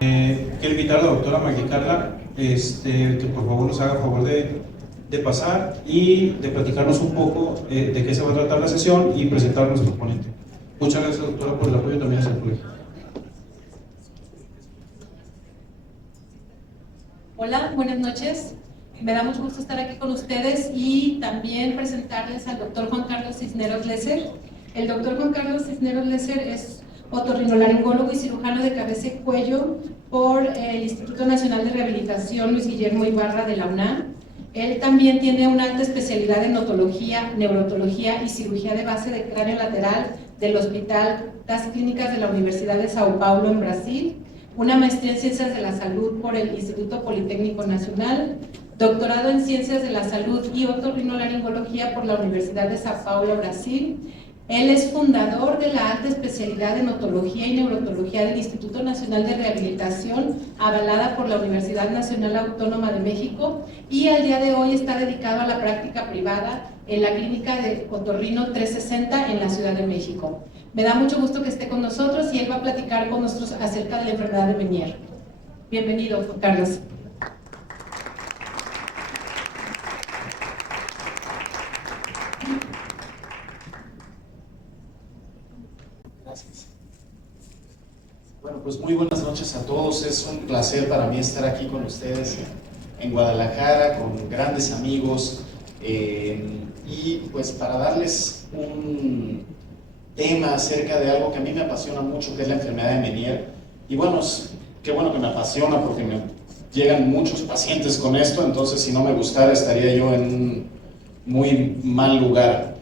Quiero invitar a la doctora Magdi Carla que por favor nos haga favor de pasar y de platicarnos un poco de qué se va a tratar la sesión y presentar a nuestro ponente. Muchas gracias, doctora, por el apoyo también hacia el colegio. Hola, buenas noches. Me da mucho gusto estar aquí con ustedes y también presentarles al doctor Juan Carlos Cisneros Lesser. El doctor Juan Carlos Cisneros Lesser es otorrinolaringólogo y cirujano de cabeza y cuello por el Instituto Nacional de Rehabilitación Luis Guillermo Ibarra de la UNAM. Él también tiene una alta especialidad en otología, neurotología y cirugía de base de cráneo lateral del Hospital das Clínicas de la Universidad de Sao Paulo en Brasil, una maestría en Ciencias de la Salud por el Instituto Politécnico Nacional, doctorado en Ciencias de la Salud y otorrinolaringología por la Universidad de Sao Paulo, Brasil. Él es fundador de la alta especialidad en otología y neurotología del Instituto Nacional de Rehabilitación, avalada por la Universidad Nacional Autónoma de México, y al día de hoy está dedicado a la práctica privada en la clínica de Otorrino 360 en la Ciudad de México. Me da mucho gusto que esté con nosotros y él va a platicar con nosotros acerca de la enfermedad de Meniere. Bienvenido, Juan Carlos. Gracias. Bueno, pues muy buenas noches a todos. Es un placer para mí estar aquí con ustedes en Guadalajara, con grandes amigos, y pues para darles un tema acerca de algo que a mí me apasiona mucho, que es la enfermedad de Meniere. Y bueno, qué bueno que me apasiona porque me llegan muchos pacientes con esto, entonces si no me gustara estaría yo en un muy mal lugar.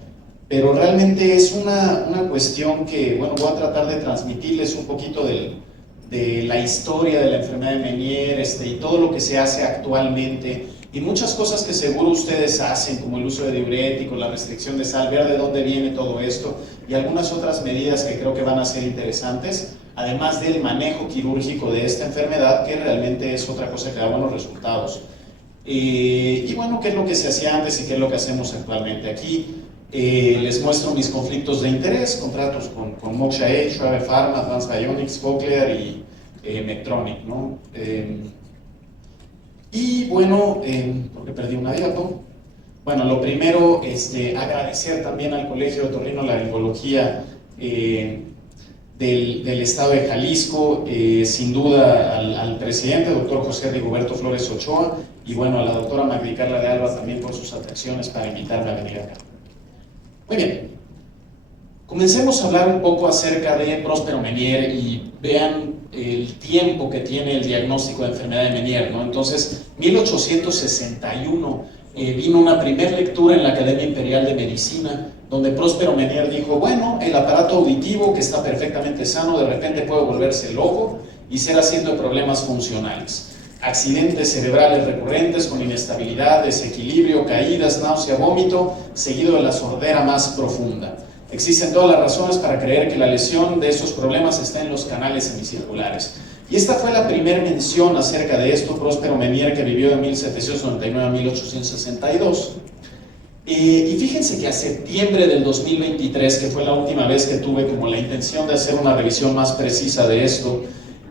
Pero realmente es una cuestión que, bueno, voy a tratar de transmitirles un poquito de la historia de la enfermedad de Meniere y todo lo que se hace actualmente y muchas cosas que seguro ustedes hacen, como el uso de diuréticos, la restricción de sal, ver de dónde viene todo esto y algunas otras medidas que creo que van a ser interesantes, además del manejo quirúrgico de esta enfermedad, que realmente es otra cosa que da buenos resultados. Y bueno, qué es lo que se hacía antes y qué es lo que hacemos actualmente aquí. Les muestro mis conflictos de interés, contratos con Moksha Edge, Schwabe Pharma, Advanced Bionics, Cochlear y Medtronic, ¿no? Y bueno, porque perdí una diapo. Bueno, lo primero, agradecer también al Colegio de Otorrinolaringología del Estado de Jalisco, sin duda al presidente, doctor José Rigoberto Flores Ochoa, y bueno, a la doctora Magdi Carla de Alba también por sus atenciones para invitarme a venir acá. Muy bien, comencemos a hablar un poco acerca de Próspero Meniere y vean el tiempo que tiene el diagnóstico de enfermedad de Meniere, ¿no? Entonces, 1861 vino una primera lectura en la Academia Imperial de Medicina, donde Próspero Meniere dijo, bueno, el aparato auditivo que está perfectamente sano de repente puede volverse loco y ser haciendo problemas funcionales. Accidentes cerebrales recurrentes con inestabilidad, desequilibrio, caídas, náusea, vómito, seguido de la sordera más profunda. Existen todas las razones para creer que la lesión de estos problemas está en los canales semicirculares. Y esta fue la primera mención acerca de esto, Próspero Meniere, que vivió de 1799 a 1862. Y fíjense que a septiembre del 2023, que fue la última vez que tuve como la intención de hacer una revisión más precisa de esto,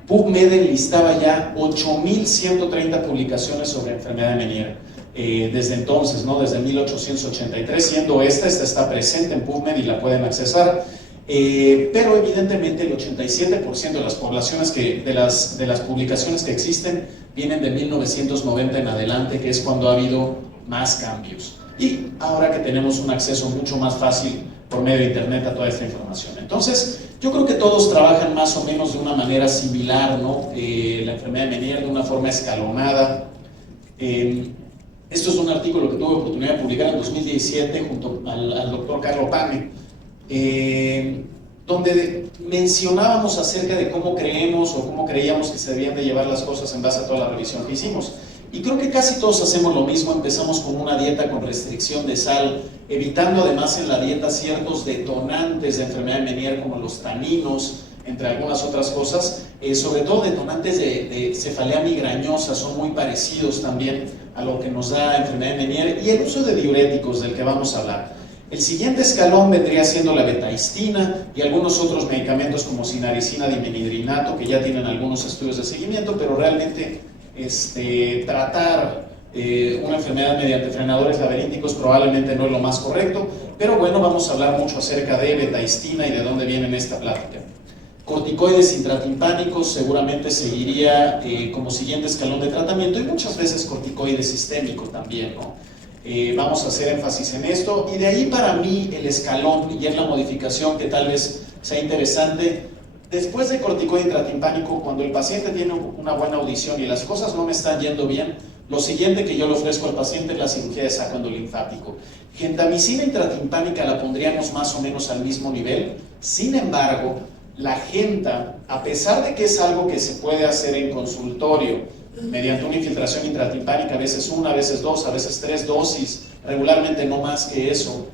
PubMed enlistaba ya 8.130 publicaciones sobre enfermedad de Meniere. Desde entonces, ¿no? Desde 1883, siendo esta está presente en PubMed y la pueden accesar, pero evidentemente el 87% de las poblaciones de las publicaciones que existen vienen de 1990 en adelante, que es cuando ha habido más cambios. Y ahora que tenemos un acceso mucho más fácil por medio de internet a toda esta información. Entonces, yo creo que todos trabajan más o menos de una manera similar, ¿no? La enfermedad de Meniere de una forma escalonada. Esto es un artículo que tuve oportunidad de publicar en 2017 junto al doctor Carlo Pane, donde mencionábamos acerca de cómo creemos o cómo creíamos que se debían de llevar las cosas en base a toda la revisión que hicimos. Y creo que casi todos hacemos lo mismo, empezamos con una dieta con restricción de sal, evitando además en la dieta ciertos detonantes de enfermedad de Meniere como los taninos, entre algunas otras cosas, sobre todo detonantes de cefalea migrañosa, son muy parecidos también a lo que nos da enfermedad de Meniere, y el uso de diuréticos del que vamos a hablar. El siguiente escalón vendría siendo la betaistina y algunos otros medicamentos como sinaricina dimenhidrinato, que ya tienen algunos estudios de seguimiento, pero realmente tratar una enfermedad mediante frenadores laberínticos probablemente no es lo más correcto, pero bueno, vamos a hablar mucho acerca de betaistina y de dónde viene en esta plática. Corticoides intratimpánicos seguramente seguiría como siguiente escalón de tratamiento, y muchas veces corticoides sistémico también, ¿no? Vamos a hacer énfasis en esto, y de ahí para mí el escalón, y es la modificación que tal vez sea interesante, después de corticoide intratimpánico, cuando el paciente tiene una buena audición y las cosas no me están yendo bien, lo siguiente que yo le ofrezco al paciente es la cirugía de saco endolinfático. Gentamicina intratimpánica la pondríamos más o menos al mismo nivel. Sin embargo, la genta, a pesar de que es algo que se puede hacer en consultorio mediante una infiltración intratimpánica, a veces una, a veces dos, a veces tres dosis, regularmente no más que eso,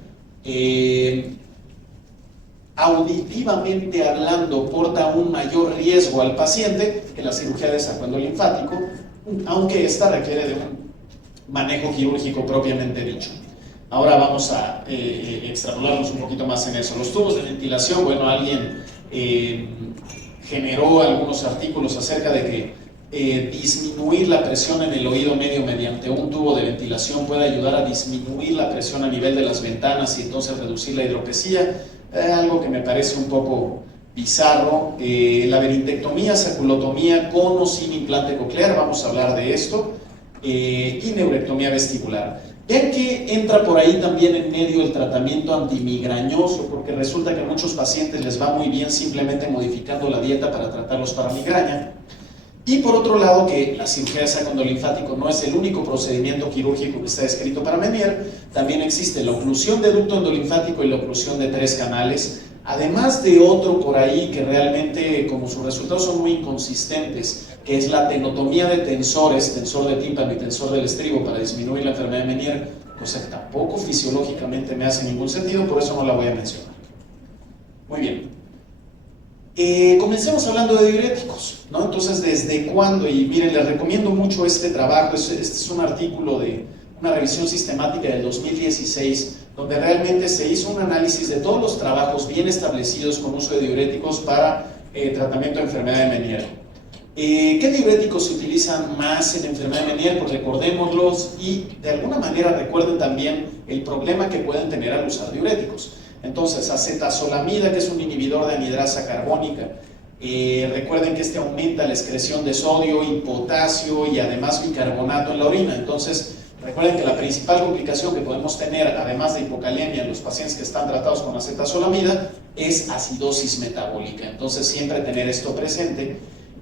auditivamente hablando porta un mayor riesgo al paciente que la cirugía de saco endolinfático, aunque esta requiere de un manejo quirúrgico propiamente dicho. Ahora vamos a extrapolarnos un poquito más en eso. Los tubos de ventilación, bueno, alguien generó algunos artículos acerca de que disminuir la presión en el oído medio mediante un tubo de ventilación puede ayudar a disminuir la presión a nivel de las ventanas y entonces reducir la hidropesía, algo que me parece un poco bizarro. La laberintectomía, saculotomía con o sin implante coclear, vamos a hablar de esto, y neurectomía vestibular. Vean que entra por ahí también en medio el tratamiento antimigrañoso, porque resulta que a muchos pacientes les va muy bien simplemente modificando la dieta para tratarlos para migraña. Y por otro lado, que la cirugía de saco endolinfático no es el único procedimiento quirúrgico que está escrito para Meniere, también existe la oclusión de ducto endolinfático y la oclusión de 3 canales, además de otro por ahí que realmente, como sus resultados son muy inconsistentes, que es la tenotomía de tensores, tensor de tímpano y tensor del estribo para disminuir la enfermedad de Meniere, cosa que tampoco fisiológicamente me hace ningún sentido, por eso no la voy a mencionar. Muy bien. Comencemos hablando de diuréticos, ¿no? Entonces, ¿desde cuándo? Y miren, les recomiendo mucho este trabajo. Este es un artículo de una revisión sistemática del 2016, donde realmente se hizo un análisis de todos los trabajos bien establecidos con uso de diuréticos para tratamiento de enfermedad de Meniere. ¿Qué diuréticos se utilizan más en enfermedad de Meniere? Pues recordémoslos y de alguna manera recuerden también el problema que pueden tener al usar diuréticos. Entonces, acetazolamida, que es un inhibidor de anhidrasa carbónica. Recuerden que este aumenta la excreción de sodio y potasio y además bicarbonato en la orina. Entonces, recuerden que la principal complicación que podemos tener, además de hipocalemia en los pacientes que están tratados con acetazolamida, es acidosis metabólica. Entonces, siempre tener esto presente.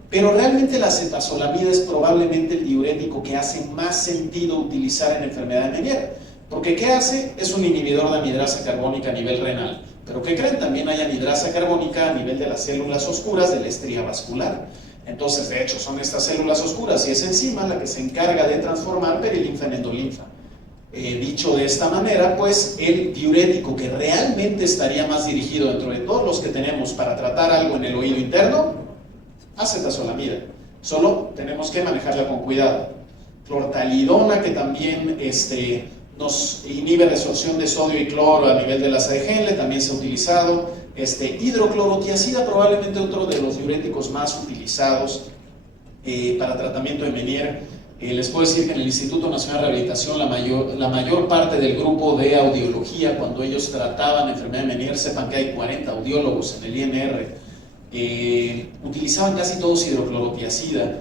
Pero realmente la acetazolamida es probablemente el diurético que hace más sentido utilizar en enfermedad de Meniere. Porque ¿qué hace? Es un inhibidor de anhidrasa carbónica a nivel renal. Pero ¿qué creen? También hay anhidrasa carbónica a nivel de las células oscuras de la estría vascular. Entonces, de hecho, son estas células oscuras y es enzima la que se encarga de transformar perilinfa en endolinfa. Dicho de esta manera, pues el diurético que realmente estaría más dirigido dentro de todos los que tenemos para tratar algo en el oído interno, acetazolamida. Solo tenemos que manejarla con cuidado. Clortalidona, que también nos inhibe resorción de sodio y cloro a nivel de la ADGL, también se ha utilizado. Hidroclorotiazida, probablemente otro de los diuréticos más utilizados para tratamiento de Meniere. Les puedo decir que en el Instituto Nacional de Rehabilitación la mayor parte del grupo de audiología, cuando ellos trataban enfermedad de Meniere, sepan que hay 40 audiólogos en el INR, utilizaban casi todos hidroclorotiazida.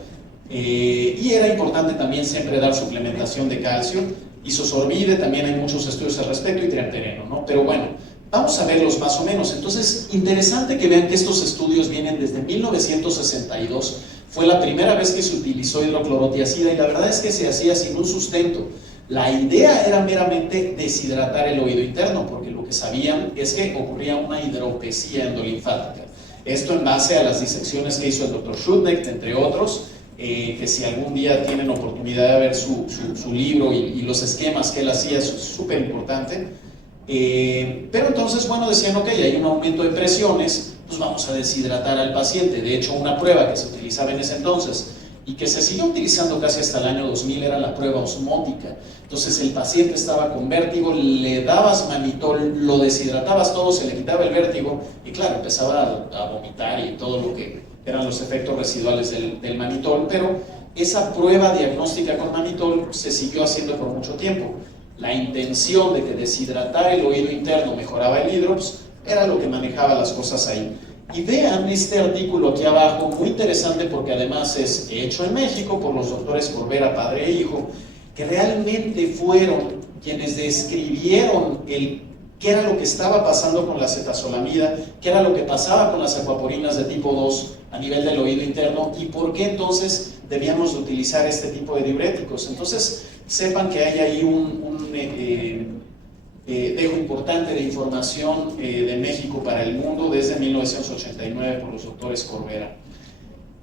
Y era importante también siempre dar suplementación de calcio. Isosorbide, también hay muchos estudios al respecto, y triamtereno, ¿no? Pero bueno, vamos a verlos más o menos. Entonces, interesante que vean que estos estudios vienen desde 1962. Fue la primera vez que se utilizó hidroclorotiazida y la verdad es que se hacía sin un sustento. La idea era meramente deshidratar el oído interno, porque lo que sabían es que ocurría una hidropesía endolinfática. Esto en base a las disecciones que hizo el Dr. Schutnecht, entre otros, que si algún día tienen oportunidad de ver su libro y los esquemas que él hacía, es súper importante. Pero entonces, bueno, decían, ok, hay un aumento de presiones, pues vamos a deshidratar al paciente. De hecho, una prueba que se utilizaba en ese entonces y que se siguió utilizando casi hasta el año 2000 era la prueba osmótica. Entonces el paciente estaba con vértigo, le dabas manitol, lo deshidratabas todo, se le quitaba el vértigo y claro, empezaba a vomitar y todo lo que eran los efectos residuales del manitol, pero esa prueba diagnóstica con manitol se siguió haciendo por mucho tiempo. La intención de que deshidratar el oído interno mejoraba el hidrops era lo que manejaba las cosas ahí. Y vean este artículo aquí abajo, muy interesante porque además es hecho en México por los doctores Corbera, padre e hijo, que realmente fueron quienes describieron qué era lo que estaba pasando con la acetazolamida, qué era lo que pasaba con las acuaporinas de tipo 2 a nivel del oído interno y por qué entonces debíamos de utilizar este tipo de diuréticos. Entonces, sepan que hay ahí un dejo importante de información de México para el mundo desde 1989 por los doctores Corbera.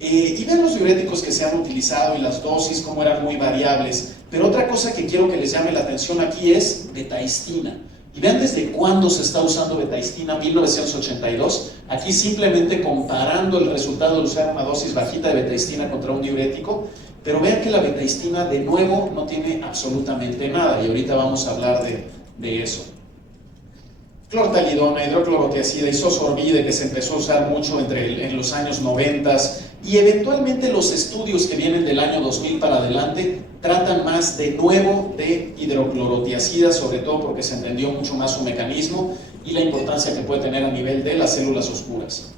Y ven los diuréticos que se han utilizado y las dosis, cómo eran muy variables. Pero otra cosa que quiero que les llame la atención aquí es betaistina. Y vean desde cuándo se está usando betaistina, 1982. Aquí simplemente comparando el resultado de usar una dosis bajita de betaistina contra un diurético. Pero vean que la betaistina de nuevo no tiene absolutamente nada. Y ahorita vamos a hablar de eso. Clortalidona, hidroclorotiazida, isosorbide, que se empezó a usar mucho en los años 90 y eventualmente los estudios que vienen del año 2000 para adelante tratan más de nuevo de hidroclorotiazida, sobre todo porque se entendió mucho más su mecanismo y la importancia que puede tener a nivel de las células oscuras.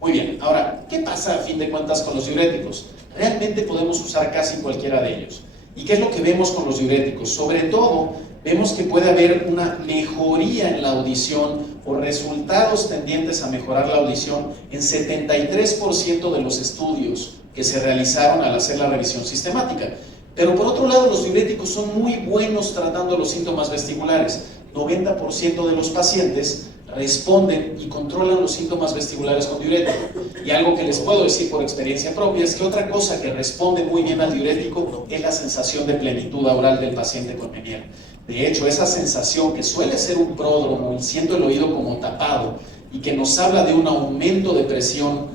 Muy bien, ahora, ¿qué pasa a fin de cuentas con los diuréticos? Realmente podemos usar casi cualquiera de ellos. ¿Y qué es lo que vemos con los diuréticos? Sobre todo, vemos que puede haber una mejoría en la audición o resultados tendientes a mejorar la audición en 73% de los estudios que se realizaron al hacer la revisión sistemática. Pero por otro lado, los diuréticos son muy buenos tratando los síntomas vestibulares. 90% de los pacientes responden y controlan los síntomas vestibulares con diurético. Y algo que les puedo decir por experiencia propia es que otra cosa que responde muy bien al diurético es la sensación de plenitud oral del paciente con Meniere. De hecho, esa sensación que suele ser un pródromo y siento el oído como tapado y que nos habla de un aumento de presión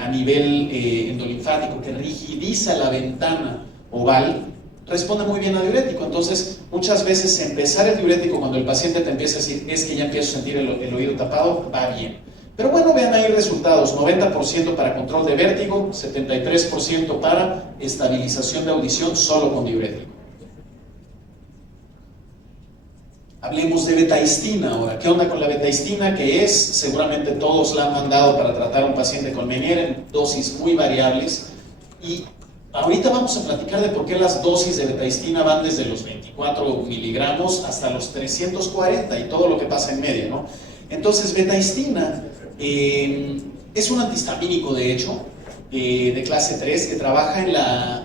a nivel endolinfático que rigidiza la ventana oval, responde muy bien al diurético. Entonces, muchas veces empezar el diurético cuando el paciente te empieza a decir es que ya empiezo a sentir el oído tapado, va bien. Pero bueno, vean ahí resultados, 90% para control de vértigo, 73% para estabilización de audición solo con diurético. Hablemos de betaistina ahora. ¿Qué onda con la betaistina? Que es, seguramente todos la han mandado para tratar a un paciente con Meniere en dosis muy variables. Y ahorita vamos a platicar de por qué las dosis de betaistina van desde los 24 miligramos hasta los 340 y todo lo que pasa en medio, ¿no? Entonces, betaistina es un antihistamínico, de hecho, de clase 3 que trabaja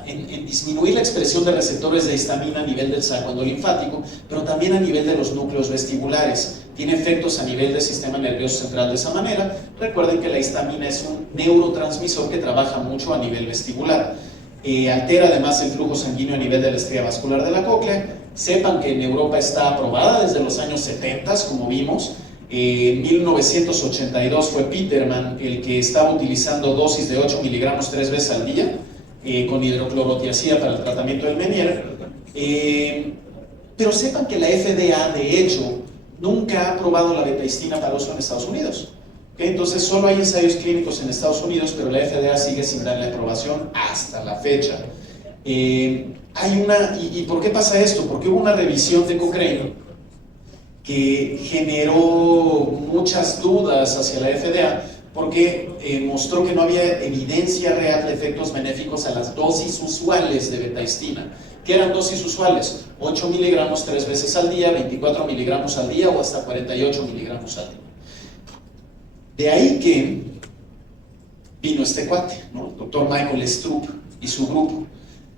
en disminuir la expresión de receptores de histamina a nivel del saco endolinfático, pero también a nivel de los núcleos vestibulares. Tiene efectos a nivel del sistema nervioso central de esa manera. Recuerden que la histamina es un neurotransmisor que trabaja mucho a nivel vestibular. Altera además el flujo sanguíneo a nivel de la estrella vascular de la cóclea. Sepan que en Europa está aprobada desde los años 70, como vimos. En 1982 fue Peterman el que estaba utilizando dosis de 8 miligramos 3 veces al día con hidroclorotiazida para el tratamiento del Meniere. Pero sepan que la FDA, de hecho, nunca ha aprobado la betaistina para uso en Estados Unidos. Entonces, solo hay ensayos clínicos en Estados Unidos, pero la FDA sigue sin darle aprobación hasta la fecha. ¿Y por qué pasa esto? Porque hubo una revisión de Cochrane que generó muchas dudas hacia la FDA porque mostró que no había evidencia real de efectos benéficos a las dosis usuales de betaistina. ¿Qué eran dosis usuales? 8 miligramos 3 veces al día, 24 miligramos al día o hasta 48 miligramos al día. De ahí que vino este cuate, ¿no? El doctor Michael Stroop y su grupo.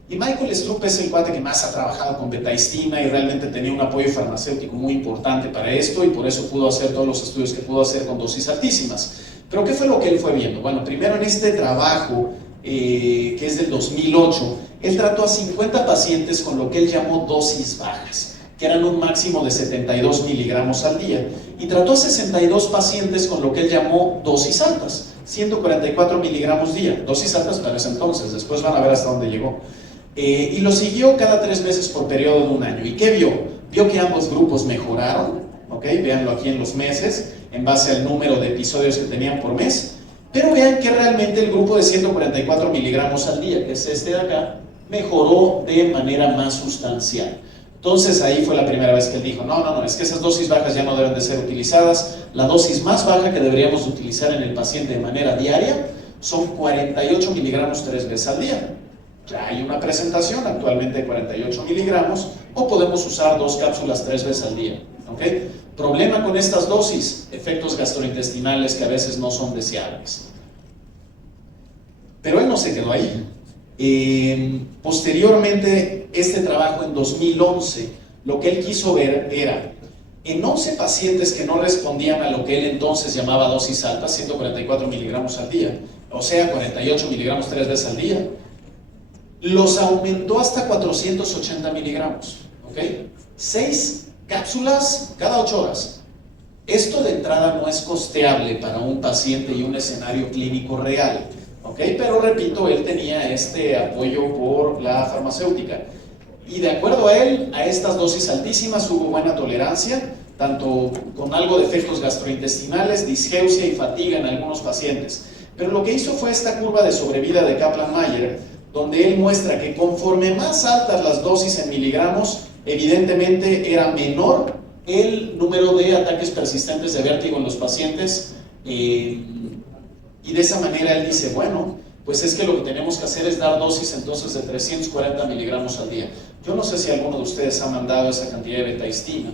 Y Michael Stroop es el cuate que más ha trabajado con betaistina y realmente tenía un apoyo farmacéutico muy importante para esto y por eso pudo hacer todos los estudios que pudo hacer con dosis altísimas. Pero ¿qué fue lo que él fue viendo? Bueno, primero en este trabajo, que es del 2008, él trató a 50 pacientes con lo que él llamó dosis bajas, que eran un máximo de 72 miligramos al día, y trató a 62 pacientes con lo que él llamó dosis altas, 144 miligramos día, dosis altas para ese entonces, después van a ver hasta dónde llegó. Y lo siguió cada 3 meses por periodo de 1 año. ¿Y qué vio? Vio que ambos grupos mejoraron, ¿ok? Véanlo aquí en los meses, en base al número de episodios que tenían por mes, pero vean que realmente el grupo de 144 miligramos al día, que es este de acá, mejoró de manera más sustancial. Entonces ahí fue la primera vez que él dijo, no, es que esas dosis bajas ya no deben de ser utilizadas. La dosis más baja que deberíamos utilizar en el paciente de manera diaria son 48 miligramos 3 veces al día. Ya hay una presentación actualmente de 48 miligramos, o podemos usar 2 cápsulas 3 veces al día, ¿ok? Problema con estas dosis, efectos gastrointestinales que a veces no son deseables. Pero él no se quedó ahí. Posteriormente, este trabajo en 2011, lo que él quiso ver era, en 11 pacientes que no respondían a lo que él entonces llamaba dosis alta, 144 miligramos al día, o sea, 48 miligramos 3 veces al día, los aumentó hasta 480 miligramos, ¿ok? 6 cápsulas cada 8 horas. Esto de entrada no es costeable para un paciente y un escenario clínico real, ¿ok? Pero repito, él tenía este apoyo por la farmacéutica. Y de acuerdo a él, a estas dosis altísimas hubo buena tolerancia, tanto con algo de efectos gastrointestinales, disgeusia y fatiga en algunos pacientes. Pero lo que hizo fue esta curva de sobrevida de Kaplan-Meier, donde él muestra que conforme más altas las dosis en miligramos, evidentemente era menor el número de ataques persistentes de vértigo en los pacientes, y de esa manera él dice, bueno, pues es que lo que tenemos que hacer es dar dosis entonces de 340 miligramos al día. Yo no sé si alguno de ustedes ha mandado esa cantidad de betaistina,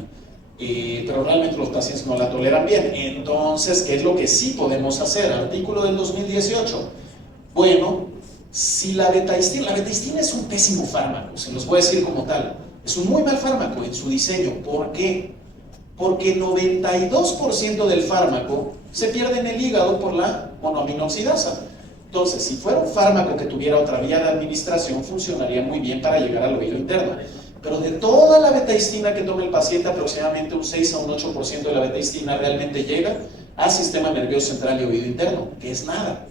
pero realmente los pacientes no la toleran bien. Entonces, ¿qué es lo que sí podemos hacer? Artículo del 2018. Bueno, si la betaistina es un pésimo fármaco, se los voy a decir como tal, es un muy mal fármaco en su diseño. ¿Por qué? Porque 92% del fármaco se pierde en el hígado por la monoaminoxidasa. Entonces, si fuera un fármaco que tuviera otra vía de administración, funcionaría muy bien para llegar al oído interno. Pero de toda la betaistina que toma el paciente, aproximadamente un 6 a un 8% de la betaistina realmente llega al sistema nervioso central y oído interno, que es nada.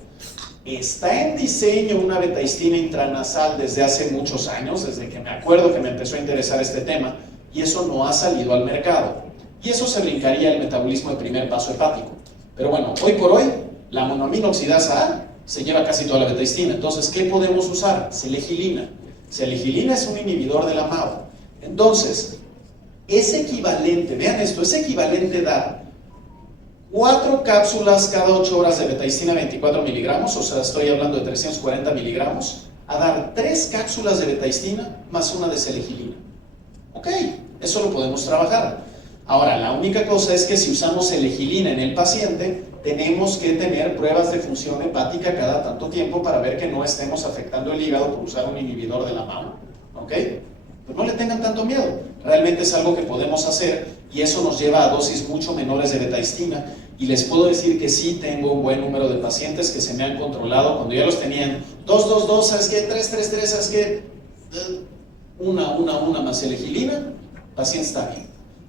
Está en diseño una betaistina intranasal desde hace muchos años, desde que me acuerdo que me empezó a interesar este tema, y eso no ha salido al mercado. Y eso se brincaría el metabolismo de primer paso hepático. Pero bueno, hoy por hoy, la monoaminoxidasa A se lleva casi toda la betaistina. Entonces, ¿qué podemos usar? Selegilina. Selegilina es un inhibidor de la MAO. Entonces, es equivalente, vean esto, es equivalente dar 4 cápsulas cada 8 horas de betaistina 24 miligramos, o sea, estoy hablando de 340 miligramos, a dar 3 cápsulas de betaistina más una de selegilina. Ok, eso lo podemos trabajar. Ahora, la única cosa es que si usamos selegilina en el paciente, tenemos que tener pruebas de función hepática cada tanto tiempo para ver que no estemos afectando el hígado por usar un inhibidor de la MAO. ¿Ok? Pues no le tengan tanto miedo. Realmente es algo que podemos hacer y eso nos lleva a dosis mucho menores de betaistina. Y les puedo decir que sí tengo un buen número de pacientes que se me han controlado cuando ya los tenían 2, 2, 2, ¿sabes qué? 3, 3, 3, ¿sabes qué? Una más selegilina, paciente está bien.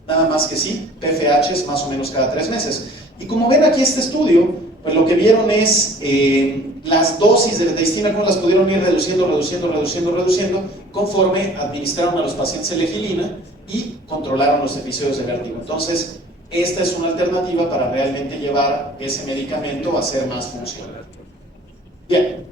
Nada más que sí, PFH más o menos cada 3 meses. Y como ven aquí este estudio, pues lo que vieron es las dosis de betaistina, cómo las pudieron ir reduciendo conforme administraron a los pacientes selegilina y controlaron los episodios de vértigo. Entonces, esta es una alternativa para realmente llevar ese medicamento a ser más funcional. Bien.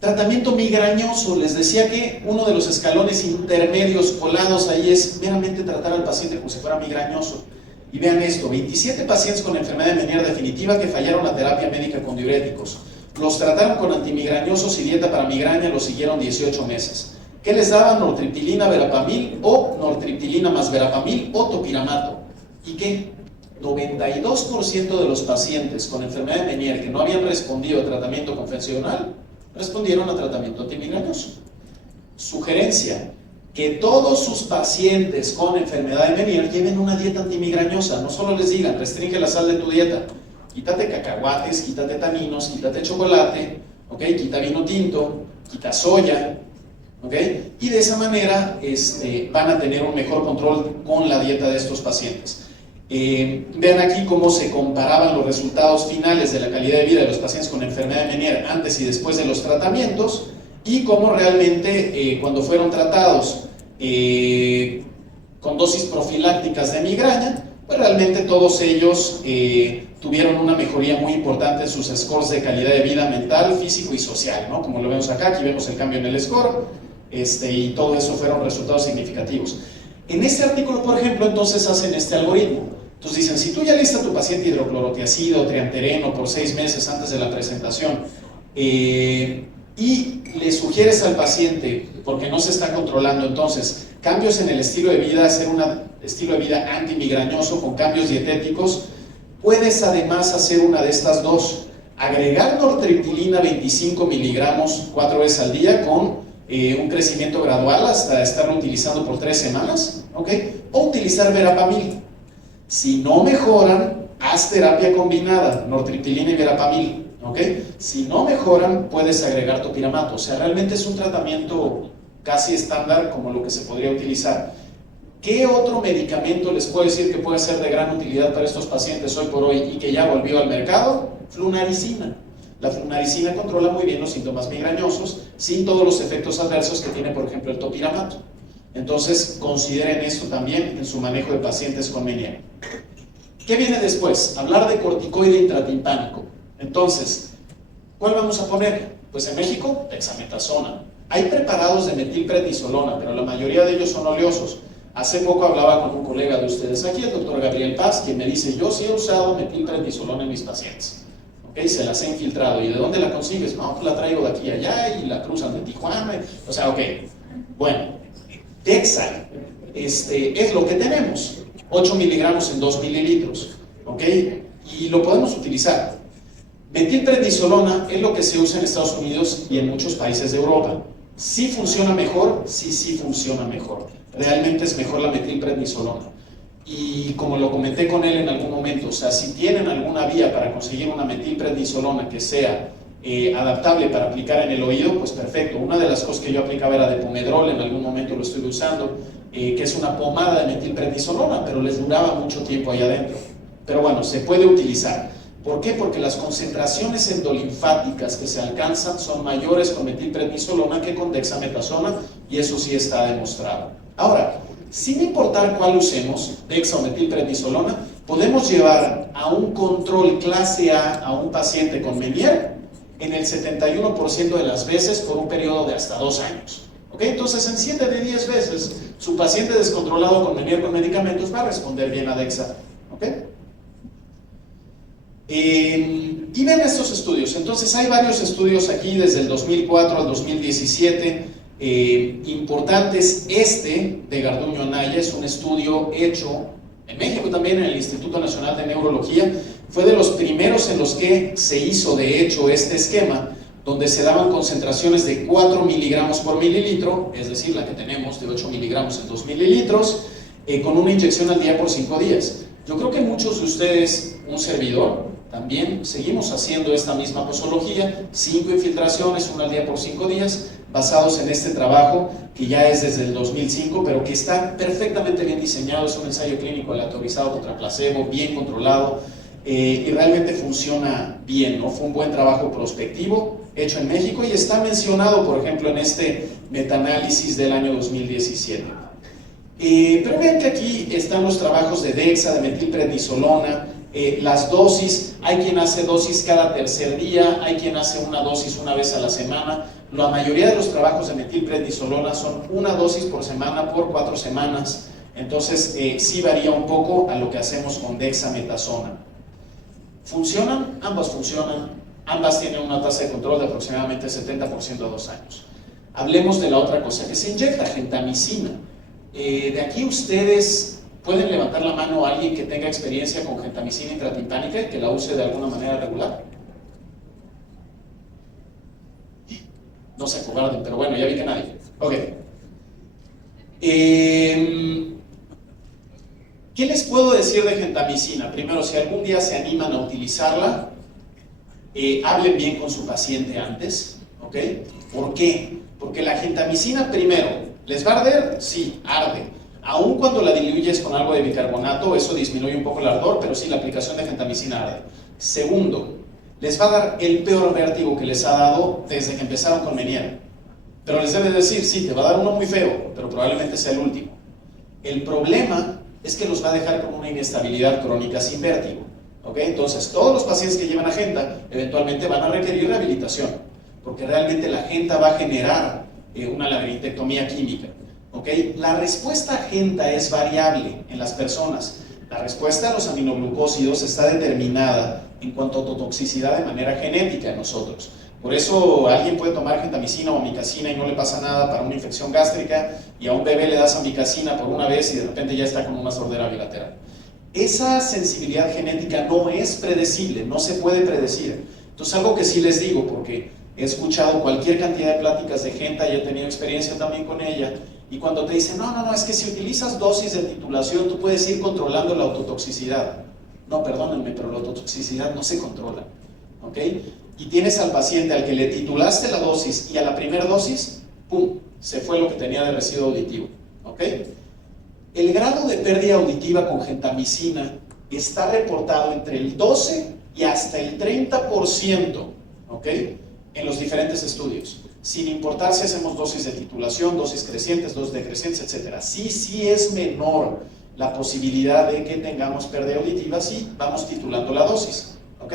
Tratamiento migrañoso, les decía que uno de los escalones intermedios colados ahí es meramente tratar al paciente como si fuera migrañoso. Y vean esto, 27 pacientes con enfermedad de Meniere definitiva que fallaron la terapia médica con diuréticos. Los trataron con antimigrañosos y dieta para migraña, los siguieron 18 meses. ¿Qué les daban? Nortriptilina, verapamil o nortriptilina más verapamil o topiramato. ¿Y qué? 92% de los pacientes con enfermedad de Meniere que no habían respondido a tratamiento convencional respondieron a tratamiento antimigrañoso. Sugerencia, que todos sus pacientes con enfermedad de Meniere lleven una dieta antimigrañosa. No solo les digan, restringe la sal de tu dieta, quítate cacahuates, quítate taninos, quítate chocolate, ¿okay? Quita vino tinto, quita soya, ¿okay? Y de esa manera van a tener un mejor control con la dieta de estos pacientes. Vean aquí cómo se comparaban los resultados finales de la calidad de vida de los pacientes con enfermedad de Meniere antes y después de los tratamientos, y cómo realmente cuando fueron tratados con dosis profilácticas de migraña, pues realmente todos ellos tuvieron una mejoría muy importante en sus scores de calidad de vida mental, físico y social, ¿no? Como lo vemos acá, aquí vemos el cambio en el score, y todo eso fueron resultados significativos. En este artículo, por ejemplo, entonces hacen este algoritmo. Entonces dicen, si tú ya lista a tu paciente hidroclorotiazida o triamtereno por 6 meses antes de la presentación, y le sugieres al paciente, porque no se está controlando, entonces, cambios en el estilo de vida, hacer un estilo de vida antimigrañoso con cambios dietéticos, puedes además hacer una de estas dos: agregar nortriptilina 25 miligramos 4 veces al día con un crecimiento gradual hasta estarlo utilizando por 3 semanas, ¿ok? O utilizar verapamil. Si no mejoran, haz terapia combinada, nortriptilina y verapamil, ¿ok? Si no mejoran, puedes agregar topiramato. O sea, realmente es un tratamiento casi estándar como lo que se podría utilizar. ¿Qué otro medicamento les puedo decir que puede ser de gran utilidad para estos pacientes hoy por hoy y que ya volvió al mercado? Flunaricina. La flunaricina controla muy bien los síntomas migrañosos sin todos los efectos adversos que tiene, por ejemplo, el topiramato. Entonces, consideren esto también en su manejo de pacientes con Meniere. ¿Qué viene después? Hablar de corticoide intratimpánico. Entonces, ¿cuál vamos a poner? Pues en México, dexametasona. Hay preparados de metilprednisolona, pero la mayoría de ellos son oleosos. Hace poco hablaba con un colega de ustedes aquí, el doctor Gabriel Paz, quien me dice, yo sí he usado metilprednisolona en mis pacientes. ¿Okay? Se las he infiltrado. ¿Y de dónde la consigues? No, pues la traigo de aquí a allá y la cruzan de Tijuana. O sea, ok. Bueno, Dexa es lo que tenemos. 8 miligramos en 2 mililitros. ¿Ok? Y lo podemos utilizar. Metilprednisolona es lo que se usa en Estados Unidos y en muchos países de Europa. ¿Sí funciona mejor? Sí funciona mejor. Realmente es mejor la metilprednisolona. Y como lo comenté con él en algún momento, o sea, si tienen alguna vía para conseguir una metilprednisolona que sea adaptable para aplicar en el oído, pues perfecto. Una de las cosas que yo aplicaba era Depomedrol, en algún momento lo estoy usando, que es una pomada de metilprednisolona, pero les duraba mucho tiempo ahí adentro. Pero bueno, se puede utilizar. ¿Por qué? Porque las concentraciones endolinfáticas que se alcanzan son mayores con metilprednisolona que con dexametasona, y eso sí está demostrado. Ahora, sin importar cuál usemos, dexa o metilprednisolona, podemos llevar a un control clase A un paciente con Meniere en el 71% de las veces por un periodo de hasta 2 años. ¿Ok? Entonces, en 7 de 10 veces, su paciente descontrolado con Meniere con medicamentos va a responder bien a dexa. ¿Ok? Y ven estos estudios. Entonces, hay varios estudios aquí desde el 2004 al 2017. Importantes. De Garduño Anaya es un estudio hecho en México también en el Instituto Nacional de Neurología. Fue de los primeros en los que se hizo de hecho este esquema, donde se daban concentraciones de 4 miligramos por mililitro, es decir, la que tenemos de 8 miligramos en 2 mililitros, con una inyección al día por 5 días. Yo creo que muchos de ustedes, un servidor, también seguimos haciendo esta misma posología, 5 infiltraciones, 1 al día por 5 días, basados en este trabajo que ya es desde el 2005, pero que está perfectamente bien diseñado. Es un ensayo clínico aleatorizado contra placebo, bien controlado, y realmente funciona bien, ¿no? Fue un buen trabajo prospectivo hecho en México y está mencionado, por ejemplo, en este metaanálisis del año 2017. Pero vean que aquí están los trabajos de dexa, de metilprednisolona, las dosis. Hay quien hace dosis cada tercer día, hay quien hace una dosis una vez a la semana. La mayoría de los trabajos de metilprednisolona son una dosis por semana por 4 semanas. Entonces, sí varía un poco a lo que hacemos con dexametasona. ¿Funcionan? Ambas funcionan. Ambas tienen una tasa de control de aproximadamente 70% a 2 años. Hablemos de la otra cosa que se inyecta, gentamicina. De aquí ustedes pueden levantar la mano a alguien que tenga experiencia con gentamicina intratimpánica y que la use de alguna manera regular. No se acobarden, pero bueno, ya vi que nadie. Ok. ¿Qué les puedo decir de gentamicina? Primero, si algún día se animan a utilizarla, hablen bien con su paciente antes. ¿Ok? ¿Por qué? Porque la gentamicina, primero, ¿les va a arder? Sí, arde. Aun cuando la diluyes con algo de bicarbonato, eso disminuye un poco el ardor, pero sí, la aplicación de gentamicina arde. Segundo, les va a dar el peor vértigo que les ha dado desde que empezaron con Menier. Pero les debe decir, sí, te va a dar uno muy feo, pero probablemente sea el último. El problema es que los va a dejar con una inestabilidad crónica sin vértigo. ¿Ok? Entonces, todos los pacientes que llevan agenda eventualmente van a requerir rehabilitación, porque realmente la agenda va a generar una labirintectomía química. ¿Ok? La respuesta a agenda es variable en las personas. La respuesta a los aminoglucósidos está determinada en cuanto a autotoxicidad de manera genética en nosotros. Por eso alguien puede tomar gentamicina o amicacina y no le pasa nada para una infección gástrica, y a un bebé le das amicacina por una vez y de repente ya está con una sordera bilateral. Esa sensibilidad genética no es predecible, no se puede predecir. Entonces, algo que sí les digo, porque he escuchado cualquier cantidad de pláticas de gente y he tenido experiencia también con ella, y cuando te dicen, no, es que si utilizas dosis de titulación, tú puedes ir controlando la autotoxicidad. No, perdónenme, pero la autotoxicidad no se controla. ¿Ok? Y tienes al paciente al que le titulaste la dosis y a la primera dosis, ¡pum!, se fue lo que tenía de residuo auditivo. ¿Ok? El grado de pérdida auditiva con gentamicina está reportado entre el 12 y hasta el 30%, ¿ok?, en los diferentes estudios, sin importar si hacemos dosis de titulación, dosis crecientes, dosis decrecientes, etc. Sí es menor la posibilidad de que tengamos pérdida auditiva si vamos titulando la dosis, ¿ok?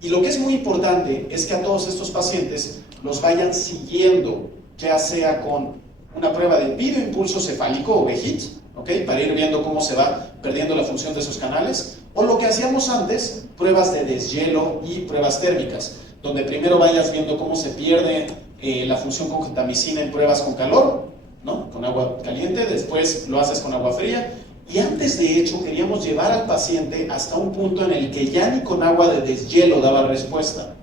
Y lo que es muy importante es que a todos estos pacientes los vayan siguiendo, ya sea con una prueba de videoimpulso cefálico o VHIT, ¿ok?, para ir viendo cómo se va perdiendo la función de esos canales, o lo que hacíamos antes, pruebas de deshielo y pruebas térmicas, donde primero vayas viendo cómo se pierde la función con gentamicina en pruebas con calor, ¿no?, con agua caliente, después lo haces con agua fría, y antes de hecho queríamos llevar al paciente hasta un punto en el que ya ni con agua de deshielo daba respuesta.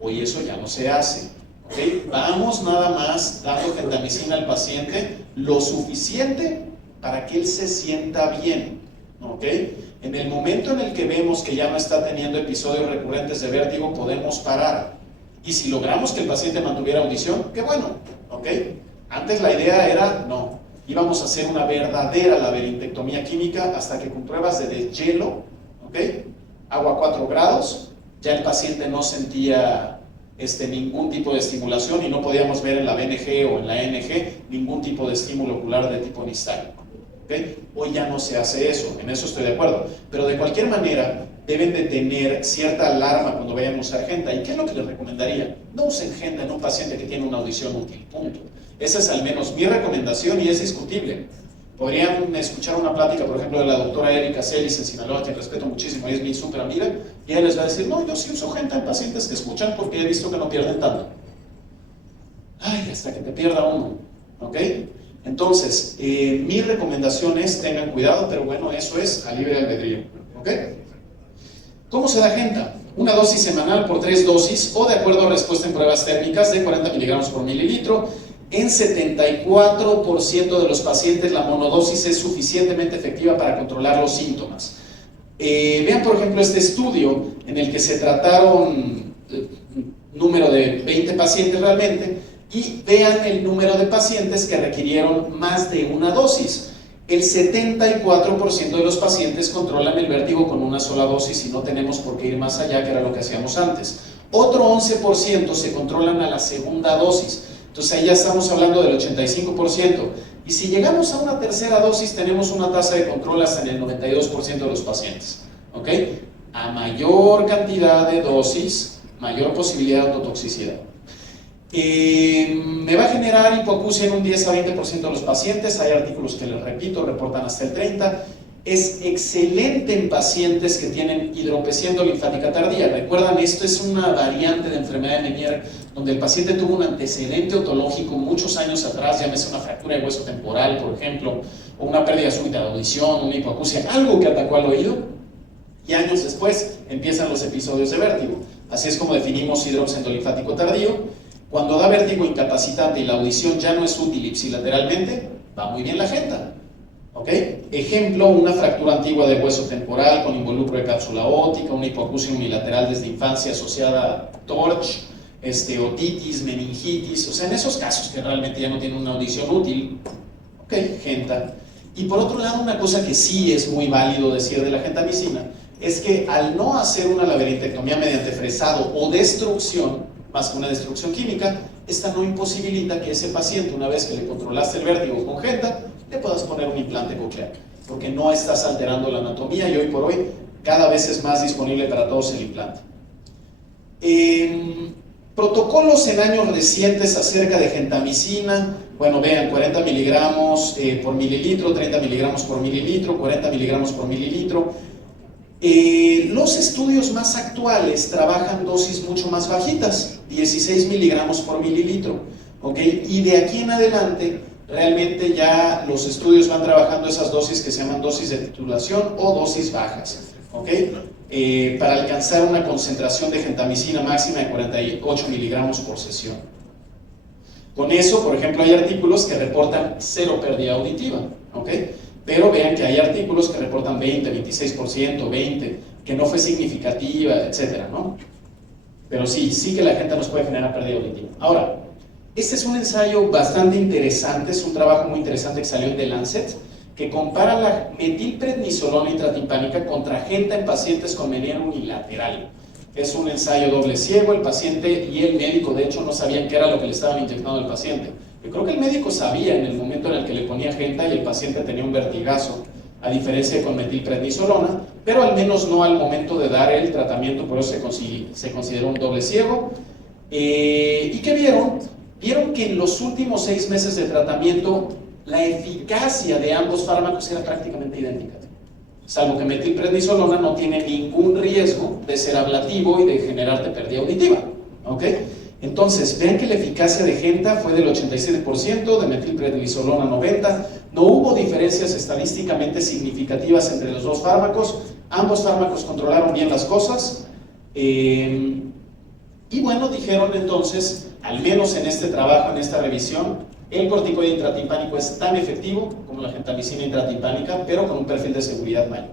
Hoy eso ya no se hace. ¿Okay? Vamos nada más dando gentamicina al paciente lo suficiente para que él se sienta bien. ¿Okay? En el momento en el que vemos que ya no está teniendo episodios recurrentes de vértigo, podemos parar. Y si logramos que el paciente mantuviera audición, qué bueno. ¿Okay? Antes la idea era, no, íbamos a hacer una verdadera labirintectomía química hasta que con pruebas de deshielo, ¿okay?, agua a 4 grados, ya el paciente no sentía ningún tipo de estimulación y no podíamos ver en la BNG o en la NG ningún tipo de estímulo ocular de tipo nistálico. ¿Okay? Hoy ya no se hace eso, en eso estoy de acuerdo, pero de cualquier manera deben de tener cierta alarma cuando vayan a usar Genta. ¿Y qué es lo que les recomendaría? No usen Genta en un paciente que tiene una audición útil, punto. Esa es al menos mi recomendación y es discutible. Podrían escuchar una plática, por ejemplo, de la doctora Erika Celis en Sinaloa, que respeto muchísimo, y es mi súper amiga, y ella les va a decir, no, yo sí uso Genta en pacientes que escuchan porque he visto que no pierden tanto. Ay, hasta que te pierda uno, ¿ok? Entonces, mi recomendación es tengan cuidado, pero bueno, eso es a libre albedrío, ¿ok? ¿Cómo se da Genta? Una dosis semanal por 3 dosis o de acuerdo a respuesta en pruebas térmicas de 40 miligramos por mililitro. En 74% de los pacientes la monodosis es suficientemente efectiva para controlar los síntomas. Vean por ejemplo este estudio en el que se trataron número de 20 pacientes realmente y vean el número de pacientes que requirieron más de una dosis. El 74% de los pacientes controlan el vértigo con una sola dosis y no tenemos por qué ir más allá, que era lo que hacíamos antes. Otro 11% se controlan a la segunda dosis. Entonces ahí ya estamos hablando del 85%. Y si llegamos a una tercera dosis, tenemos una tasa de control hasta en el 92% de los pacientes. ¿Ok? A mayor cantidad de dosis, mayor posibilidad de autotoxicidad. Me va a generar hipoacusia en un 10 a 20% de los pacientes. Hay artículos que les repito, reportan hasta el 30%. Es excelente en pacientes que tienen hidropesía endolinfática tardía. Recuerdan, esto es una variante de enfermedad de Meniere donde el paciente tuvo un antecedente otológico muchos años atrás, llámese una fractura de hueso temporal, por ejemplo, o una pérdida súbita de audición, una hipoacusia, algo que atacó al oído, y años después empiezan los episodios de vértigo. Así es como definimos hidrops endolinfático tardío. Cuando da vértigo incapacitante y la audición ya no es útil ipsilateralmente, va muy bien la Genta. ¿Ok? Ejemplo, una fractura antigua de hueso temporal con involucro de cápsula óptica, una hipoacusia unilateral desde infancia asociada a TORCH, otitis, meningitis, o sea, en esos casos que realmente ya no tienen una audición útil, ¿ok? Genta. Y por otro lado, una cosa que sí es muy válido decir de la gentamicina es que al no hacer una laberintectomía mediante fresado o destrucción, más que una destrucción química, esta no imposibilita que ese paciente, una vez que le controlaste el vértigo con genta, le puedas poner un implante coclear, porque no estás alterando la anatomía y hoy por hoy cada vez es más disponible para todos el implante. Protocolos en años recientes acerca de gentamicina, bueno, vean, 40 miligramos por mililitro, 30 miligramos por mililitro, 40 miligramos por mililitro. Los estudios más actuales trabajan dosis mucho más bajitas, 16 miligramos por mililitro, ¿ok? Y de aquí en adelante, realmente ya los estudios van trabajando esas dosis que se llaman dosis de titulación o dosis bajas, ¿ok? Para alcanzar una concentración de gentamicina máxima de 48 miligramos por sesión. Con eso, por ejemplo, hay artículos que reportan cero pérdida auditiva, ¿ok? Pero vean que hay artículos que reportan 20, 26%, 20%, que no fue significativa, etcétera, ¿no? Pero sí que la gente nos puede generar pérdida auditiva. Ahora, este es un ensayo bastante interesante, es un trabajo muy interesante que salió en The Lancet, que compara la metilprednisolona intratimpánica contra genta en pacientes con menea unilateral. Es un ensayo doble ciego, el paciente y el médico de hecho no sabían qué era lo que le estaban inyectando al paciente. Yo creo que el médico sabía en el momento en el que le ponía genta y el paciente tenía un vertigazo, a diferencia de con metilprednisolona, pero al menos no al momento de dar el tratamiento, por eso se consideró un doble ciego. ¿Y qué vieron? Vieron que en los últimos 6 meses de tratamiento la eficacia de ambos fármacos era prácticamente idéntica, salvo que metilprednisolona no tiene ningún riesgo de ser ablativo y de generarte pérdida auditiva, ¿ok? Entonces, vean que la eficacia de genta fue del 87%, de metilprednisolona 90%, no hubo diferencias estadísticamente significativas entre los dos fármacos, ambos fármacos controlaron bien las cosas, y bueno, dijeron entonces, al menos en este trabajo, en esta revisión, el corticoide intratimpánico es tan efectivo como la gentamicina intratimpánica, pero con un perfil de seguridad mayor.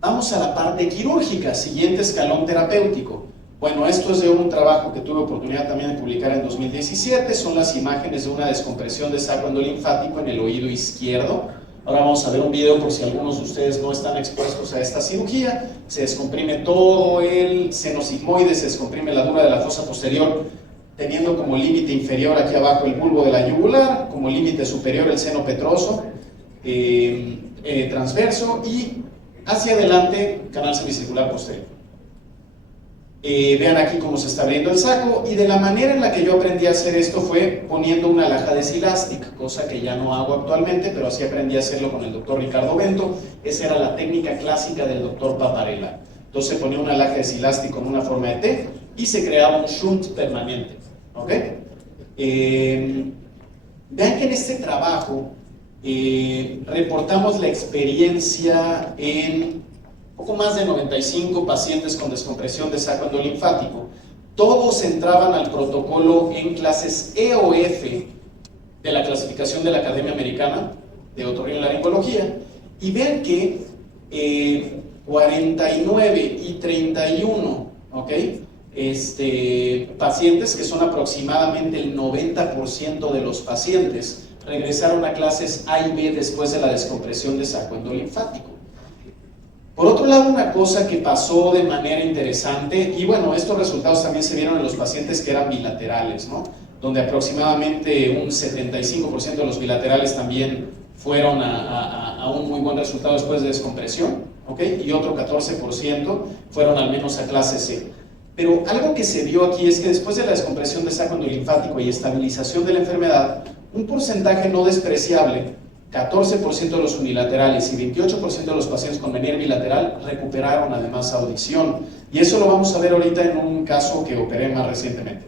Vamos a la parte quirúrgica, siguiente escalón terapéutico. Bueno, esto es de un trabajo que tuve oportunidad también de publicar en 2017, son las imágenes de una descompresión de saco endolinfático en el oído izquierdo. Ahora vamos a ver un video por si algunos de ustedes no están expuestos a esta cirugía. Se descomprime todo el seno sigmoide, se descomprime la dura de la fosa posterior, teniendo como límite inferior aquí abajo el bulbo de la yugular, como límite superior el seno petroso transverso y hacia adelante canal semicircular posterior. Vean aquí cómo se está abriendo el saco y de la manera en la que yo aprendí a hacer esto fue poniendo una laja de Silastic, cosa que ya no hago actualmente, pero así aprendí a hacerlo con el doctor Ricardo Bento. Esa era la técnica clásica del doctor Paparella. Entonces se ponía una laja de Silastic con una forma de T y se creaba un shunt permanente. ¿Ok? Vean que en este trabajo reportamos la experiencia en poco más de 95 pacientes con descompresión de saco endolinfático. Todos entraban al protocolo en clases E o F de la clasificación de la Academia Americana de Otorrinolaringología y vean que 49 y 31, ¿ok? Pacientes, que son aproximadamente el 90% de los pacientes, regresaron a clases A y B después de la descompresión de saco endolinfático. Por otro lado, una cosa que pasó de manera interesante, y bueno, estos resultados también se vieron en los pacientes que eran bilaterales, ¿no? Donde aproximadamente un 75% de los bilaterales también fueron a un muy buen resultado después de descompresión, ¿ok? Y otro 14% fueron al menos a clase C. Pero algo que se vio aquí es que después de la descompresión de saco endolinfático y estabilización de la enfermedad, un porcentaje no despreciable, 14% de los unilaterales y 28% de los pacientes con menea bilateral recuperaron además audición. Y eso lo vamos a ver ahorita en un caso que operé más recientemente.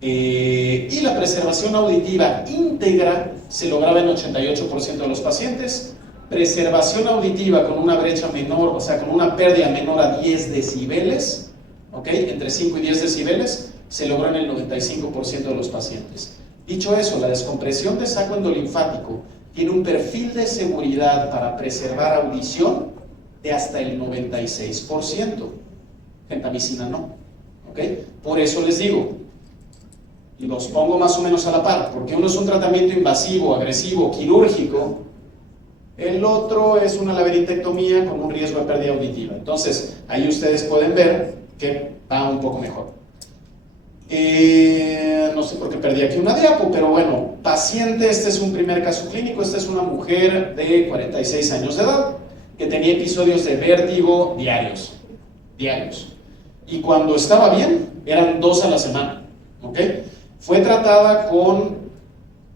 Y la preservación auditiva íntegra se lograba en 88% de los pacientes. Preservación auditiva con una brecha menor, o sea, con una pérdida menor a 10 decibeles, ¿ok? Entre 5 y 10 decibeles, se logró en el 95% de los pacientes. Dicho eso, la descompresión de saco endolinfático tiene un perfil de seguridad para preservar audición de hasta el 96%. Gentamicina no, ¿ok? Por eso les digo, y los pongo más o menos a la par, porque uno es un tratamiento invasivo, agresivo, quirúrgico, el otro es una laberintectomía con un riesgo de pérdida auditiva. Entonces, ahí ustedes pueden ver que va un poco mejor. No sé por qué perdí aquí una diapo, pero bueno, paciente, este es un primer caso clínico. Esta es una mujer de 46 años de edad que tenía episodios de vértigo diarios. Y cuando estaba bien, eran 2 a la semana, ¿ok? Fue tratada con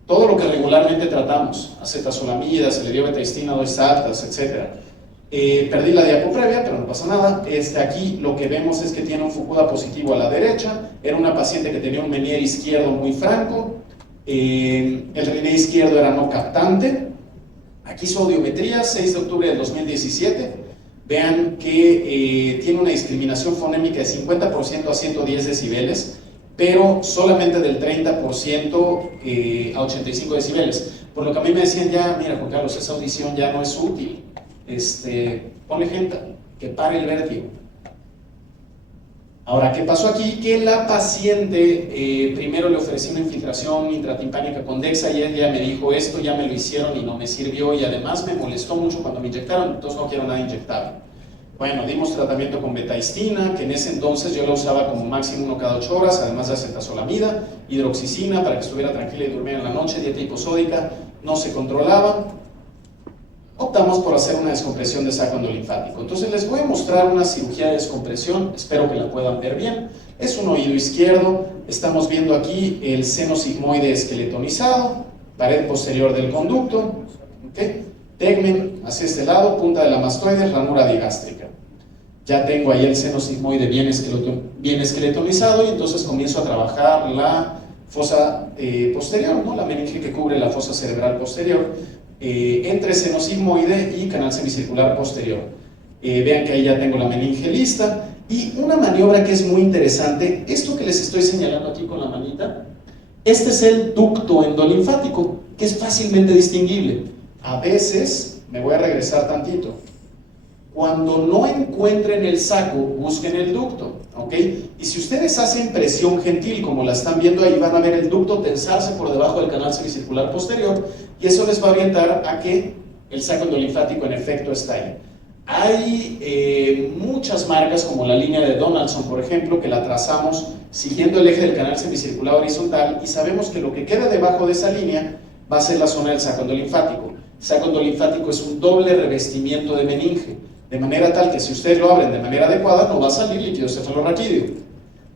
todo lo que regularmente tratamos, acetazolamida, se le dio betaistina, dois-saltas, etc. Perdí la diapo previa, pero no pasa nada. Aquí lo que vemos es que tiene un Fukuda positivo a la derecha. Era una paciente que tenía un Meniere izquierdo muy franco. El René izquierdo era no captante. Aquí su audiometría, 6 de octubre del 2017. Vean que tiene una discriminación fonémica de 50% a 110 decibeles, pero solamente del 30% a 85 decibeles. Por lo que a mí me decían, ya, mira Juan Carlos, esa audición ya no es útil. Ponle gente, que pare el vértigo. Ahora, ¿qué pasó aquí? Que la paciente, primero le ofrecí una infiltración intratimpánica con Dexa y ella me dijo, esto ya me lo hicieron y no me sirvió, y además me molestó mucho cuando me inyectaron, entonces no quiero nada inyectado. Bueno, dimos tratamiento con betaistina, que en ese entonces yo la usaba como máximo 1 cada 8 horas, además de acetazolamida, hidroxicina para que estuviera tranquila y durmiera en la noche, dieta hiposódica, no se controlaba. Optamos por hacer una descompresión de saco endolinfático. Entonces les voy a mostrar una cirugía de descompresión, espero que la puedan ver bien. Es un oído izquierdo, estamos viendo aquí el seno sigmoide esqueletonizado, pared posterior del conducto, ¿okay? Tegmen hacia este lado, punta de la mastoide, ranura digástrica. Ya tengo ahí el seno sigmoide bien esqueletonizado y entonces comienzo a trabajar la fosa posterior, ¿no? La meninge que cubre la fosa cerebral posterior, entre seno sigmoide y canal semicircular posterior. Vean que ahí ya tengo la meninge lista. Y una maniobra que es muy interesante, esto que les estoy señalando aquí con la manita, este es el ducto endolinfático, que es fácilmente distinguible. A veces, me voy a regresar tantito, cuando no encuentren el saco, busquen el ducto, ¿ok? Y si ustedes hacen presión gentil, como la están viendo ahí, van a ver el ducto tensarse por debajo del canal semicircular posterior, y eso les va a orientar a que el saco endolinfático en efecto está ahí. Hay muchas marcas, como la línea de Donaldson, por ejemplo, que la trazamos siguiendo el eje del canal semicircular horizontal, y sabemos que lo que queda debajo de esa línea va a ser la zona del saco endolinfático. El saco endolinfático es un doble revestimiento de meninge, de manera tal que si ustedes lo abren de manera adecuada no va a salir líquido cefalorraquídeo.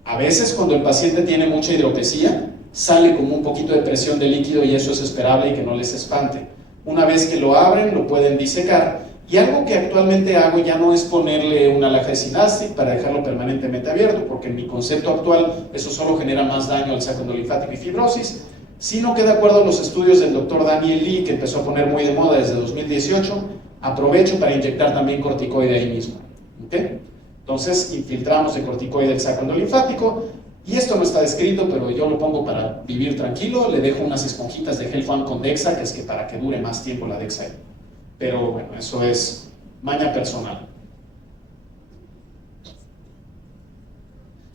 A veces cuando el paciente tiene mucha hidropesía, sale como un poquito de presión de líquido y eso es esperable y que no les espante. Una vez que lo abren, lo pueden disecar. Y algo que actualmente hago ya no es ponerle una alhaja de Synastic para dejarlo permanentemente abierto, porque en mi concepto actual eso solo genera más daño al saco endolinfático y fibrosis, sino que de acuerdo a los estudios del doctor Daniel Lee, que empezó a poner muy de moda desde 2018, aprovecho para inyectar también corticoide ahí mismo. ¿Okay? Entonces infiltramos de corticoide el saco endolinfático, y esto no está descrito, pero yo lo pongo para vivir tranquilo. Le dejo unas esponjitas de gel foam con Dexa, que es que para que dure más tiempo la Dexa. Pero bueno, eso es maña personal.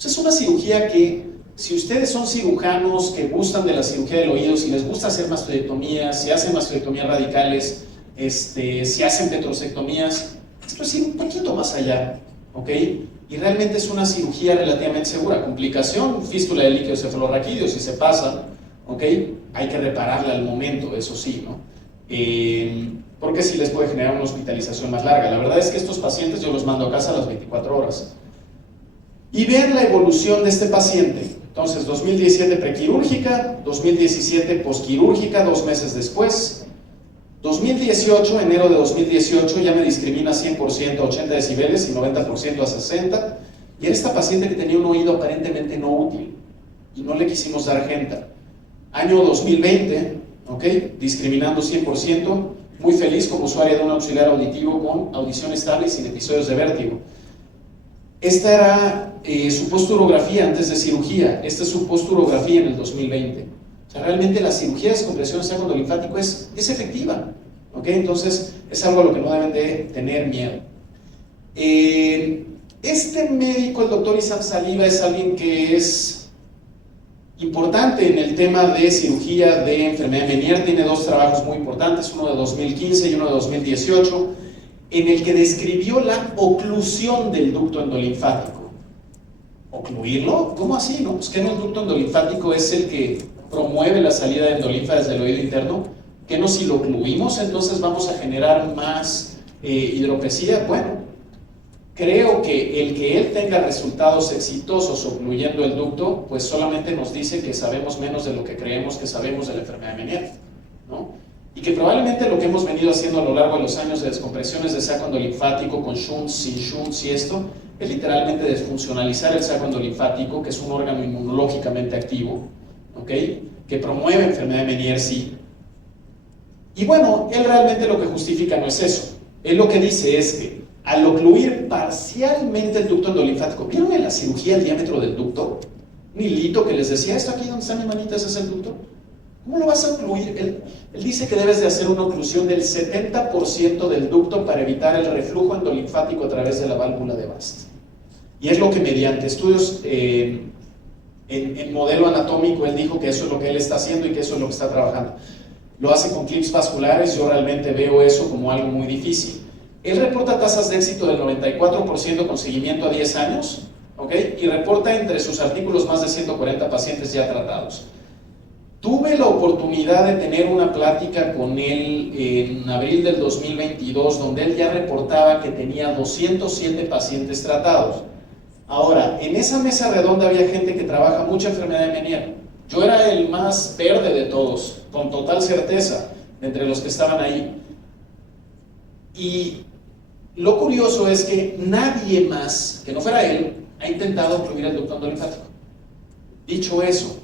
Es una cirugía que, si ustedes son cirujanos que gustan de la cirugía del oído, si les gusta hacer mastoidectomías, si hacen mastoidectomías radicales, si hacen petrosectomías, esto es ir un poquito más allá, ¿ok? Y realmente es una cirugía relativamente segura. Complicación, fístula del líquido cefalorraquídeo, si se pasa, ¿ok? Hay que repararla al momento, eso sí, ¿no? Porque sí les puede generar una hospitalización más larga. La verdad es que estos pacientes yo los mando a casa a las 24 horas. Y vean la evolución de este paciente. Entonces, 2017 prequirúrgica, 2017 posquirúrgica, 2 meses después. 2018, enero de 2018, ya me discrimina 100% a 80 decibeles y 90% a 60. Y era esta paciente que tenía un oído aparentemente no útil y no le quisimos dar Genta. Año 2020, ¿ok? Discriminando 100%, muy feliz como usuaria de un auxiliar auditivo con audición estable y sin episodios de vértigo. Esta era su posturografía antes de cirugía. Esta es su posturografía en el 2020. O sea, realmente la cirugía de descompresión del saco endolinfático es efectiva, ¿ok? Entonces es algo a lo que no deben de tener miedo. Este médico, el doctor Isam Saliba, es alguien que es Importante en el tema de cirugía de enfermedad de Meniere, tiene dos trabajos muy importantes, uno de 2015 y uno de 2018, en el que describió la oclusión del ducto endolinfático. ¿Ocluirlo? ¿Cómo así? No? Pues que no, el ducto endolinfático es el que promueve la salida de endolinfa desde el oído interno, que no, si lo ocluimos entonces vamos a generar más hidropesía. Bueno, creo que el que él tenga resultados exitosos ocluyendo el ducto, pues solamente nos dice que sabemos menos de lo que creemos que sabemos de la enfermedad de Meniere, ¿no? Y que probablemente lo que hemos venido haciendo a lo largo de los años de descompresiones de saco endolinfático, con shunts, sin shunts y esto, es literalmente desfuncionalizar el saco endolinfático, que es un órgano inmunológicamente activo, ¿ok? Que promueve enfermedad de Meniere, sí. Y bueno, él realmente lo que justifica no es eso. Él lo que dice es que al ocluir parcialmente el ducto endolinfático, ¿vieron en la cirugía el diámetro del ducto? Un hilito que les decía, esto aquí donde está mi manita, ese es el ducto. ¿Cómo lo vas a ocluir? Él dice que debes de hacer una oclusión del 70% del ducto para evitar el reflujo endolinfático a través de la válvula de Bast. Y es lo que mediante estudios en modelo anatómico, él dijo que eso es lo que él está haciendo y que eso es lo que está trabajando. Lo hace con clips vasculares, yo realmente veo eso como algo muy difícil. Él reporta tasas de éxito del 94% con seguimiento a 10 años, ¿ok? Y reporta entre sus artículos más de 140 pacientes ya tratados. Tuve la oportunidad de tener una plática con él en abril del 2022, donde él ya reportaba que tenía 207 pacientes tratados. Ahora, en esa mesa redonda había gente que trabaja mucha enfermedad de Meniere. Yo era el más verde de todos, con total certeza, entre los que estaban ahí. Y lo curioso es que nadie más, que no fuera él, ha intentado ocluir el ducto endolinfático. Dicho eso,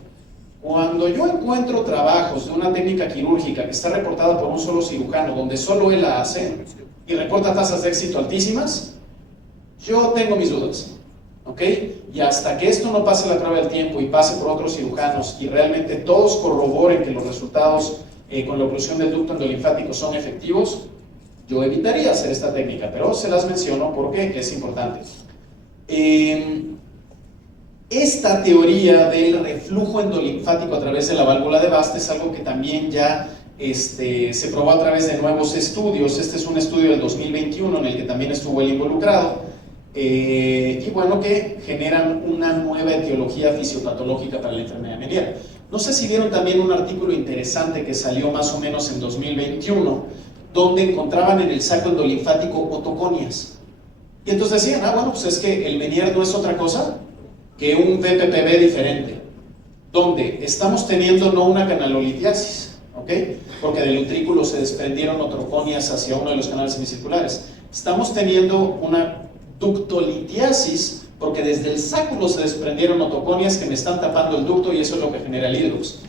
cuando yo encuentro trabajos de una técnica quirúrgica que está reportada por un solo cirujano, donde solo él la hace, y reporta tasas de éxito altísimas, yo tengo mis dudas, ¿ok? Y hasta que esto no pase la prueba del tiempo y pase por otros cirujanos y realmente todos corroboren que los resultados con la oclusión del ducto endolinfático son efectivos, yo evitaría hacer esta técnica, pero se las menciono porque es importante. Esta teoría del reflujo endolinfático a través de la válvula de Bast es algo que también ya se probó a través de nuevos estudios. Este es un estudio del 2021 en el que también estuvo él involucrado, y bueno, que generan una nueva etiología fisiopatológica para la enfermedad de Meniere. No sé si vieron también un artículo interesante que salió más o menos en 2021, donde encontraban en el saco endolinfático otoconias. Y entonces decían, bueno, pues es que el Meniere no es otra cosa que un VPPB diferente, donde estamos teniendo no una canalolitiasis, ¿ok? Porque del utrículo se desprendieron otoconias hacia uno de los canales semicirculares. Estamos teniendo una ductolitiasis, porque desde el sáculo se desprendieron otoconias que me están tapando el ducto y eso es lo que genera el hidrox.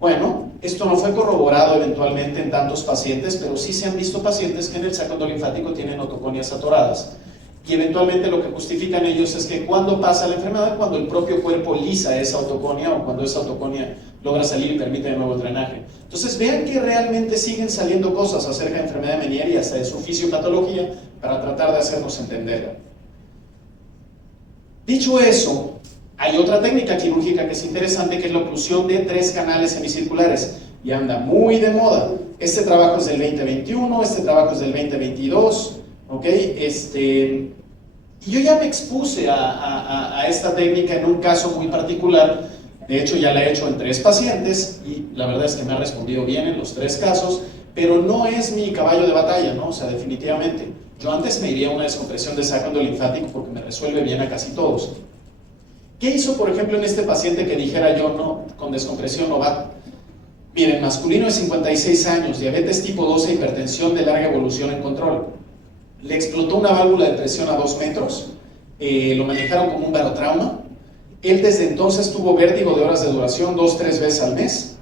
Bueno, esto no fue corroborado eventualmente en tantos pacientes, pero sí se han visto pacientes que en el saco endolinfático tienen otoconias atoradas. Y eventualmente lo que justifican ellos es que cuando pasa la enfermedad, cuando el propio cuerpo lisa esa otoconia o cuando esa otoconia logra salir y permite de nuevo el drenaje. Entonces vean que realmente siguen saliendo cosas acerca de enfermedad de Meniere y hasta de su fisiopatología para tratar de hacernos entenderla. Dicho eso, hay otra técnica quirúrgica que es interesante, que es la oclusión de 3 canales semicirculares y anda muy de moda. Este trabajo es del 2021, este trabajo es del 2022, ¿ok? Y yo ya me expuse a esta técnica en un caso muy particular. De hecho ya la he hecho en 3 pacientes y la verdad es que me ha respondido bien en los 3 casos, pero no es mi caballo de batalla, ¿no? O sea, definitivamente. Yo antes me iría a una descompresión de saco endolinfático porque me resuelve bien a casi todos. ¿Qué hizo, por ejemplo, en este paciente que dijera yo, no, con descompresión no va? Miren, masculino de 56 años, diabetes tipo 2 e hipertensión de larga evolución en control. Le explotó una válvula de presión a 2 metros, lo manejaron como un barotrauma. Él desde entonces tuvo vértigo de horas de duración 2-3 veces al mes,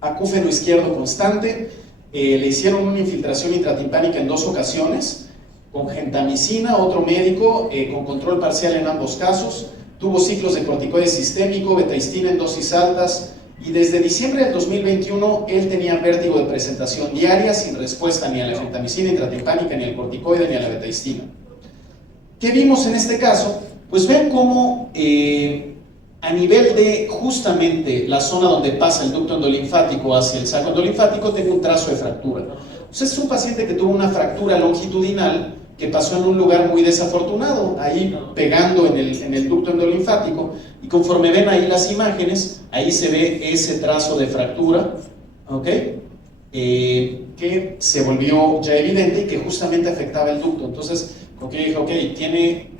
acúfeno izquierdo constante, le hicieron una infiltración intratimpánica en 2 ocasiones, con gentamicina, otro médico, con control parcial en ambos casos, tuvo ciclos de corticoide sistémico, betaistina en dosis altas, y desde diciembre del 2021 él tenía vértigo de presentación diaria sin respuesta ni a la gentamicina intratimpánica, ni al corticoide, ni a la betaistina. ¿Qué vimos en este caso? Pues ven cómo a nivel de justamente la zona donde pasa el ducto endolinfático hacia el saco endolinfático, tengo un trazo de fractura. Entonces es un paciente que tuvo una fractura longitudinal que pasó en un lugar muy desafortunado, ahí pegando en el ducto endolinfático, y conforme ven ahí las imágenes, ahí se ve ese trazo de fractura, ¿ok? Que se volvió ya evidente y que justamente afectaba el ducto. Entonces, como que dije, ok, tiene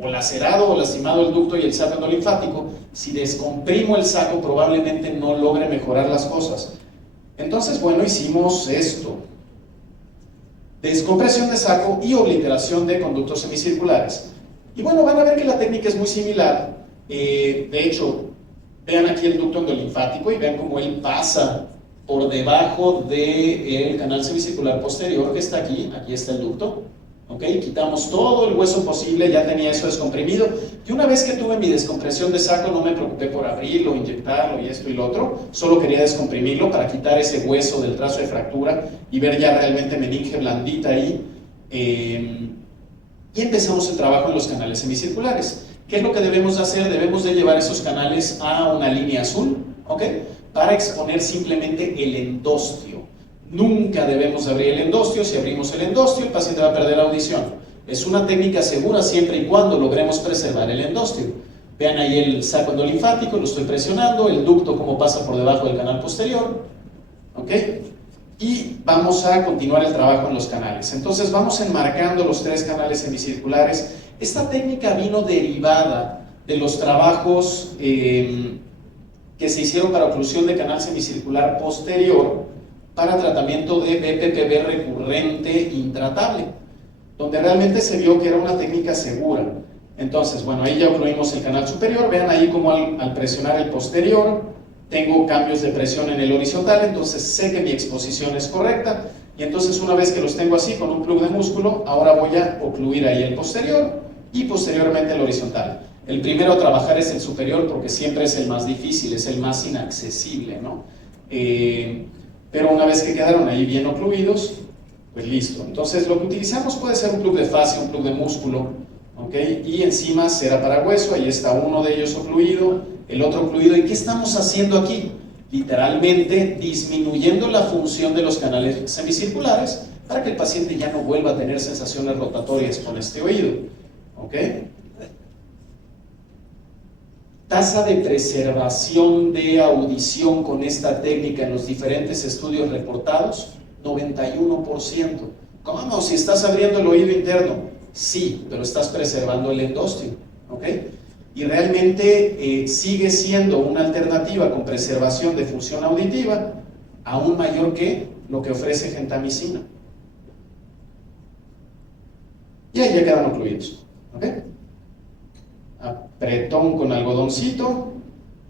o lacerado o lastimado el ducto y el saco endolinfático. Si descomprimo el saco, probablemente no logre mejorar las cosas. Entonces, bueno, hicimos esto: descompresión de saco y obliteración de conductos semicirculares. Y bueno, van a ver que la técnica es muy similar. De hecho, vean aquí el ducto endolinfático y vean cómo él pasa por debajo del canal semicircular posterior que está aquí. Aquí está el ducto. ¿Ok? Quitamos todo el hueso posible, ya tenía eso descomprimido. Y una vez que tuve mi descompresión de saco, no me preocupé por abrirlo, inyectarlo y esto y lo otro. Solo quería descomprimirlo para quitar ese hueso del trazo de fractura y ver ya realmente meninge blandita ahí. Y empezamos el trabajo en los canales semicirculares. ¿Qué es lo que debemos de hacer? Debemos de llevar esos canales a una línea azul, ¿ok? Para exponer simplemente el endostio. Nunca debemos abrir el endostio. Si abrimos el endostio, el paciente va a perder la audición. Es una técnica segura siempre y cuando logremos preservar el endostio. Vean ahí el saco endolinfático, lo estoy presionando, el ducto como pasa por debajo del canal posterior, ¿ok? Y vamos a continuar el trabajo en los canales. Entonces vamos enmarcando los 3 canales semicirculares. Esta técnica vino derivada de los trabajos que se hicieron para oclusión de canal semicircular posterior para tratamiento de BPPV recurrente intratable, donde realmente se vio que era una técnica segura. Entonces, bueno, ahí ya ocluimos el canal superior. Vean ahí como al presionar el posterior tengo cambios de presión en el horizontal, entonces sé que mi exposición es correcta, y entonces una vez que los tengo así con un plug de músculo, ahora voy a ocluir ahí el posterior y posteriormente el horizontal. El primero a trabajar es el superior porque siempre es el más difícil, es el más inaccesible, ¿no? Pero una vez que quedaron ahí bien ocluidos, pues listo. Entonces lo que utilizamos puede ser un plug de fascia, un plug de músculo, ¿ok? Y encima cera para hueso, ahí está uno de ellos ocluido, el otro ocluido. ¿Y qué estamos haciendo aquí? Literalmente disminuyendo la función de los canales semicirculares para que el paciente ya no vuelva a tener sensaciones rotatorias con este oído, ¿ok? Tasa de preservación de audición con esta técnica en los diferentes estudios reportados, 91%. ¿Cómo? Si estás abriendo el oído interno. Sí, pero estás preservando el endostio, ¿ok? Y realmente sigue siendo una alternativa con preservación de función auditiva aún mayor que lo que ofrece gentamicina. Y ahí ya quedan ocluidos, ¿ok? Apretón con algodoncito.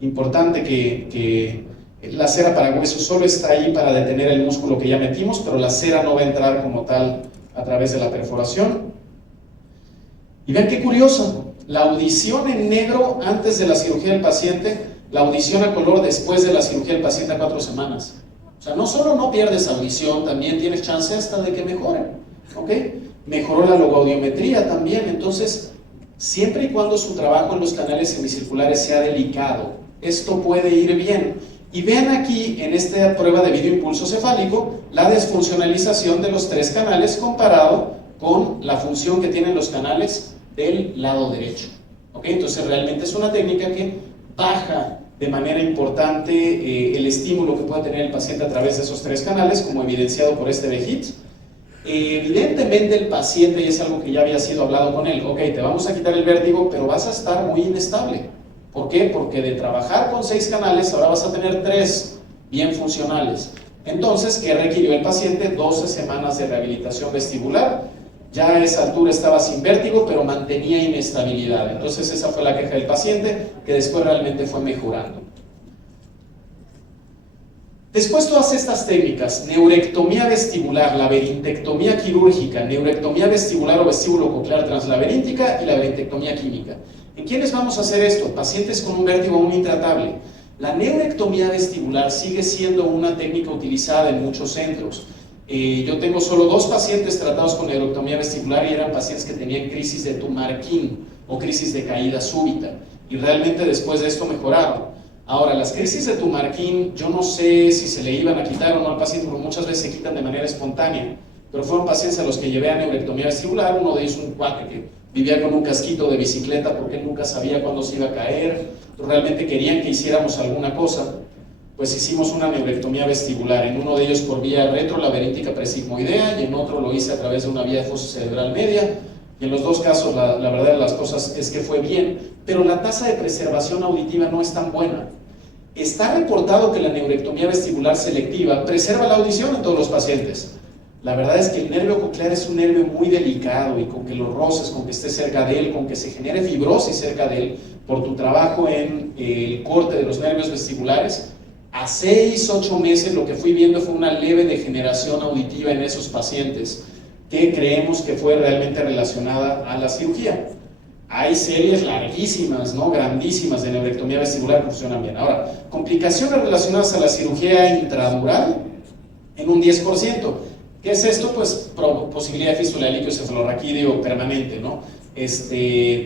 Importante que la cera para hueso solo está ahí para detener el músculo que ya metimos, pero la cera no va a entrar como tal a través de la perforación. Y vean qué curioso, la audición en negro antes de la cirugía del paciente, la audición a color después de la cirugía del paciente a 4 semanas. O sea, no solo no pierdes audición, también tienes chance hasta de que mejore, ¿ok? Mejoró la logoaudiometría también. Entonces, siempre y cuando su trabajo en los canales semicirculares sea delicado, esto puede ir bien. Y vean aquí en esta prueba de videoimpulso cefálico la desfuncionalización de los 3 canales comparado con la función que tienen los canales del lado derecho, ¿ok? Entonces realmente es una técnica que baja de manera importante el estímulo que pueda tener el paciente a través de esos 3 canales, como evidenciado por este VHIT. Evidentemente el paciente, y es algo que ya había sido hablado con él, ok, te vamos a quitar el vértigo, pero vas a estar muy inestable. ¿Por qué? Porque de trabajar con 6 canales, ahora vas a tener 3 bien funcionales. Entonces, ¿qué requirió el paciente? 12 semanas de rehabilitación vestibular. Ya a esa altura estaba sin vértigo, pero mantenía inestabilidad. Entonces esa fue la queja del paciente, que después realmente fue mejorando. Después todas estas técnicas, neurectomía vestibular, laberintectomía quirúrgica, neurectomía vestibular o vestíbulo coclear translaberíntica y laberintectomía química. ¿En quiénes vamos a hacer esto? Pacientes con un vértigo aún intratable. La neurectomía vestibular sigue siendo una técnica utilizada en muchos centros. Yo tengo solo 2 pacientes tratados con neurectomía vestibular y eran pacientes que tenían crisis de Tumarkin o crisis de caída súbita. y realmente después de esto mejoraron. Ahora, las crisis de Tumarkin, yo no sé si se le iban a quitar o no al paciente, porque muchas veces se quitan de manera espontánea, pero fueron pacientes a los que llevé a neurectomía vestibular. Uno de ellos un cuate que vivía con un casquito de bicicleta porque él nunca sabía cuándo se iba a caer, realmente querían que hiciéramos alguna cosa, pues hicimos una neurectomía vestibular, en uno de ellos por vía retrolaberíntica presigmoidea y en otro lo hice a través de una vía fosa cerebral media, y en los dos casos la verdad de las cosas es que fue bien, pero la tasa de preservación auditiva no es tan buena. Está reportado que la neurectomía vestibular selectiva preserva la audición en todos los pacientes. La verdad es que el nervio coclear es un nervio muy delicado, y con que lo roces, con que esté cerca de él, con que se genere fibrosis cerca de él, por tu trabajo en el corte de los nervios vestibulares, a 6-8 meses lo que fui viendo fue una leve degeneración auditiva en esos pacientes, que creemos que fue realmente relacionada a la cirugía. Hay series larguísimas, ¿no? Grandísimas de neurectomía vestibular que funcionan bien. Ahora, complicaciones relacionadas a la cirugía intradural en un 10%. ¿Qué es esto? Pues posibilidad de fístula de líquido cefalorraquídeo permanente, ¿no?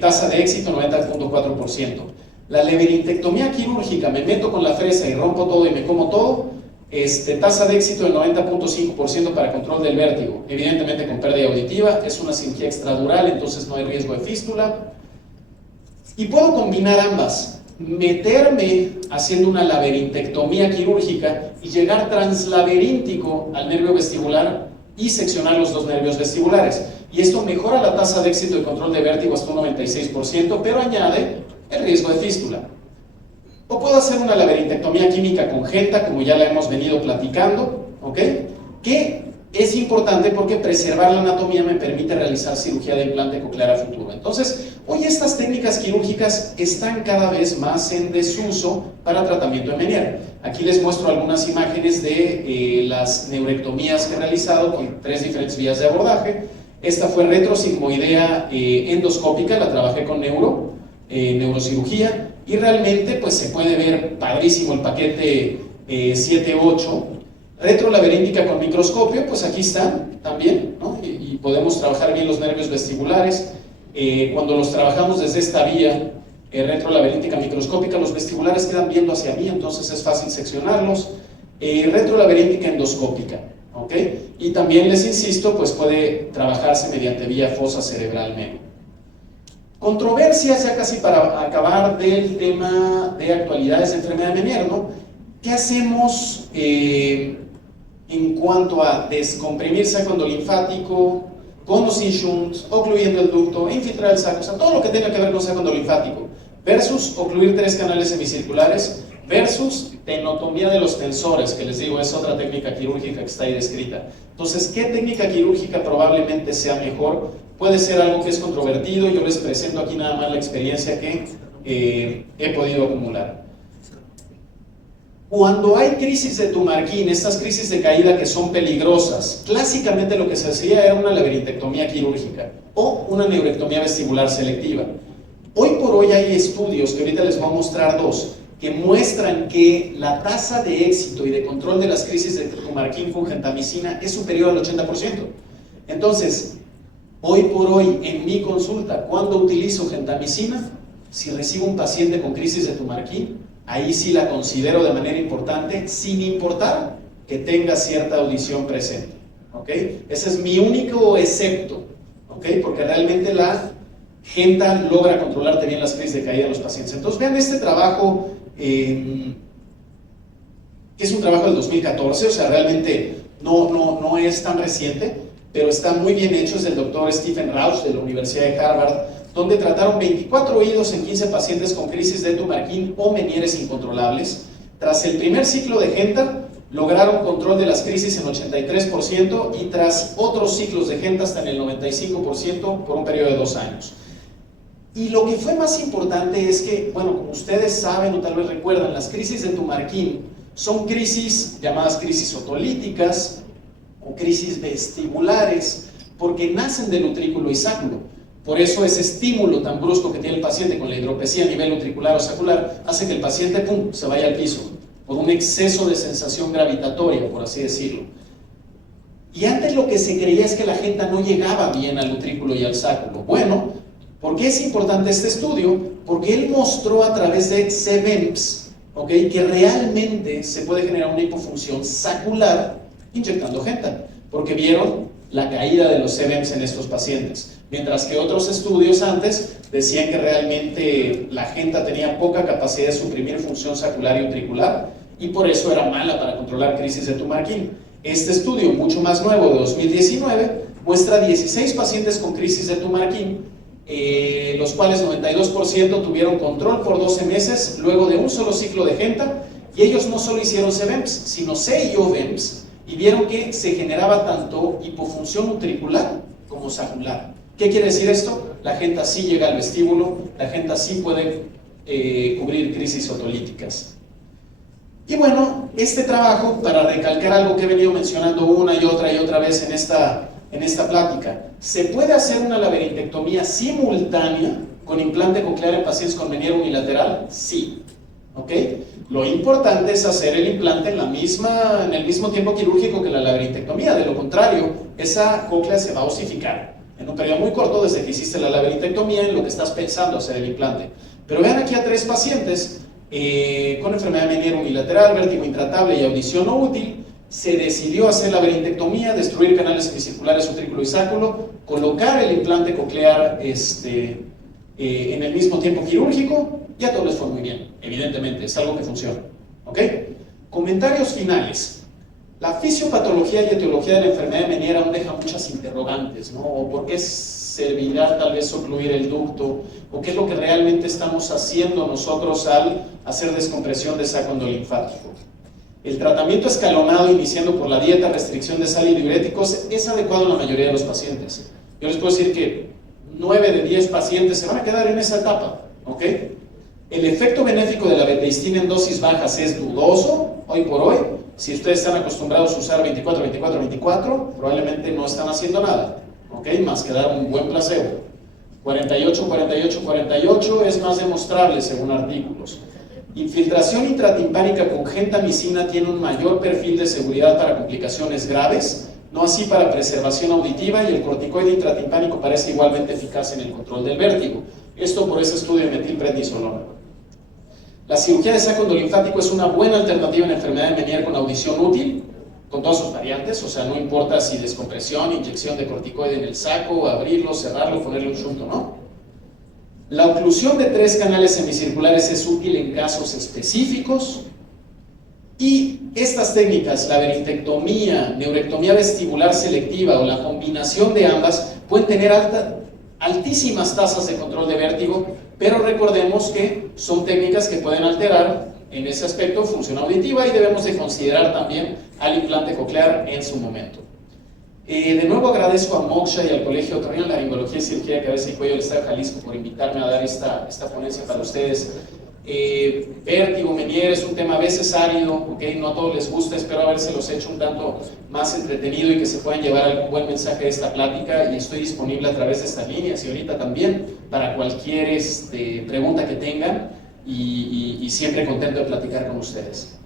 Tasa de éxito 90.4%. La leberintectomía quirúrgica, me meto con la fresa y rompo todo y me como todo, tasa de éxito del 90.5% para control del vértigo, evidentemente con pérdida auditiva, es una cirugía extradural, entonces no hay riesgo de fístula. Y puedo combinar ambas, meterme haciendo una laberintectomía quirúrgica y llegar translaberíntico al nervio vestibular y seccionar los dos nervios vestibulares. Y esto mejora la tasa de éxito de control de vértigo hasta un 96%, pero añade el riesgo de fístula. O puedo hacer una laberintectomía química congénita, como ya la hemos venido platicando, ¿ok? Que es importante porque preservar la anatomía me permite realizar cirugía de implante coclear a futuro. Entonces, hoy estas técnicas quirúrgicas están cada vez más en desuso para tratamiento de Meniere. Aquí les muestro algunas imágenes de las neurectomías que he realizado con 3 diferentes vías de abordaje. Esta fue retrosigmoidea endoscópica, la trabajé con neurocirugía, y realmente pues se puede ver padrísimo el paquete 7-8. Retrolaberíntica con microscopio, pues aquí están también, ¿no? Y podemos trabajar bien los nervios vestibulares. Cuando los trabajamos desde esta vía retrolaberíntica microscópica, los vestibulares quedan viendo hacia mí, entonces es fácil seccionarlos. Retrolaberíntica endoscópica, ¿ok? Y también les insisto, pues puede trabajarse mediante vía fosa cerebral media. Controversias ya casi para acabar del tema de actualidades de enfermedad de Meniere, ¿no? ¿Qué hacemos en cuanto a descomprimir saco endolinfático, con o sin shunt, ocluyendo el ducto, infiltrar el saco, o sea, todo lo que tenga que ver con saco endolinfático, versus ocluir 3 canales semicirculares, versus tenotomía de los tensores, que les digo es otra técnica quirúrgica que está ahí descrita. Entonces, ¿qué técnica quirúrgica probablemente sea mejor? Puede ser algo que es controvertido, yo les presento aquí nada más la experiencia que he podido acumular. Cuando hay crisis de Tumarkin, estas crisis de caída que son peligrosas, clásicamente lo que se hacía era una laberintectomía quirúrgica o una neurectomía vestibular selectiva. Hoy por hoy hay estudios, que ahorita les voy a mostrar 2, que muestran que la tasa de éxito y de control de las crisis de Tumarkin con gentamicina es superior al 80%. Entonces, hoy por hoy en mi consulta, cuando utilizo gentamicina, si recibo un paciente con crisis de Tumarkin, ahí sí la considero de manera importante, sin importar que tenga cierta audición presente, ¿ok? Ese es mi único excepto, ¿ok? Porque realmente la genta logra controlarte bien las crisis de caída de los pacientes. Entonces vean este trabajo, que es un trabajo del 2014, o sea, realmente no es tan reciente, pero está muy bien hecho, es del doctor Stephen Rausch de la Universidad de Harvard, donde trataron 24 oídos en 15 pacientes con crisis de Tumarkin o Menieres incontrolables. Tras el primer ciclo de genta, lograron control de las crisis en 83% y tras otros ciclos de genta hasta en el 95% por un periodo de 2 años. Y lo que fue más importante es que, bueno, como ustedes saben o tal vez recuerdan, las crisis de Tumarkin son crisis llamadas crisis otolíticas o crisis vestibulares, porque nacen del utrículo y sáculo. Por eso ese estímulo tan brusco que tiene el paciente con la hidropesía a nivel utricular o sacular hace que el paciente, ¡pum!, se vaya al piso, por un exceso de sensación gravitatoria, por así decirlo. Y antes lo que se creía es que la genta no llegaba bien al utrículo y al sáculo. Bueno, ¿Por qué es importante este estudio? Porque él mostró a través de CVEMS, ¿ok?, que realmente se puede generar una hipofunción sacular inyectando genta, porque vieron la caída de los CVEMS en estos pacientes, mientras que otros estudios antes decían que realmente la genta tenía poca capacidad de suprimir función sacular y utricular y por eso era mala para controlar crisis de Tumarkin. Este estudio, mucho más nuevo, de 2019, muestra 16 pacientes con crisis de Tumarkin, los cuales 92% tuvieron control por 12 meses luego de un solo ciclo de genta, y ellos no solo hicieron CVEMS, sino CIO-VEMS, y vieron que se generaba tanto hipofunción utricular como sacular. ¿Qué quiere decir esto? La genta sí llega al vestíbulo, la genta sí puede cubrir crisis otolíticas. Y bueno, este trabajo, para recalcar algo que he venido mencionando una y otra vez en esta plática, ¿se puede hacer una laberintectomía simultánea con implante coclear en pacientes con Meniere unilateral? Sí. ¿Ok? Lo importante es hacer el implante en el mismo tiempo quirúrgico que la laberintectomía. De lo contrario, esa cóclea se va a osificar en un periodo muy corto desde que hiciste la laberintectomía en lo que estás pensando hacer el implante. Pero vean aquí a 3 pacientes con enfermedad de Meniere unilateral, vértigo intratable y audición no útil. Se decidió hacer la laberintectomía, destruir canales semicirculares utrículo y sáculo, colocar el implante coclear en el mismo tiempo quirúrgico, y a todos les fue muy bien, evidentemente, es algo que funciona. ¿Ok? Comentarios finales. La fisiopatología y etiología de la enfermedad de Meniere aún deja muchas interrogantes, ¿no? O por qué servirá tal vez ocluir el ducto, o qué es lo que realmente estamos haciendo nosotros al hacer descompresión de saco endolinfático. El tratamiento escalonado iniciando por la dieta, restricción de sal y diuréticos es adecuado en la mayoría de los pacientes. Yo les puedo decir que 9 de 10 pacientes se van a quedar en esa etapa, ¿ok? El efecto benéfico de la betaistina en dosis bajas es dudoso, hoy por hoy. Si ustedes están acostumbrados a usar 24, probablemente no están haciendo nada, ¿ok? Más que dar un buen placebo. 48 es más demostrable según artículos. Infiltración intratimpánica con gentamicina tiene un mayor perfil de seguridad para complicaciones graves, no así para preservación auditiva, y el corticoide intratimpánico parece igualmente eficaz en el control del vértigo. Esto por ese estudio de metilprednisolona. La cirugía de saco endolinfático es una buena alternativa en enfermedad de Meniere con audición útil, con todas sus variantes, o sea, no importa si descompresión, inyección de corticoide en el saco, abrirlo, cerrarlo, ponerle un shunt o no. La oclusión de 3 canales semicirculares es útil en casos específicos, y estas técnicas, laberintectomía, neurectomía vestibular selectiva o la combinación de ambas, pueden tener altísimas tasas de control de vértigo, pero recordemos que son técnicas que pueden alterar en ese aspecto función auditiva, y debemos de considerar también al implante coclear en su momento. De nuevo agradezco a Moksha y al Colegio Otorrinolaringología y Cirugía de Cabeza y Cuello del Estado de Jalisco por invitarme a dar esta ponencia para ustedes. Vértigo, Meniere es un tema a veces árido, ¿okay? No a todos les gusta, espero habérselos hecho un tanto más entretenido y que se puedan llevar algún buen mensaje de esta plática, y estoy disponible a través de estas líneas y ahorita también para cualquier pregunta que tengan, y siempre contento de platicar con ustedes.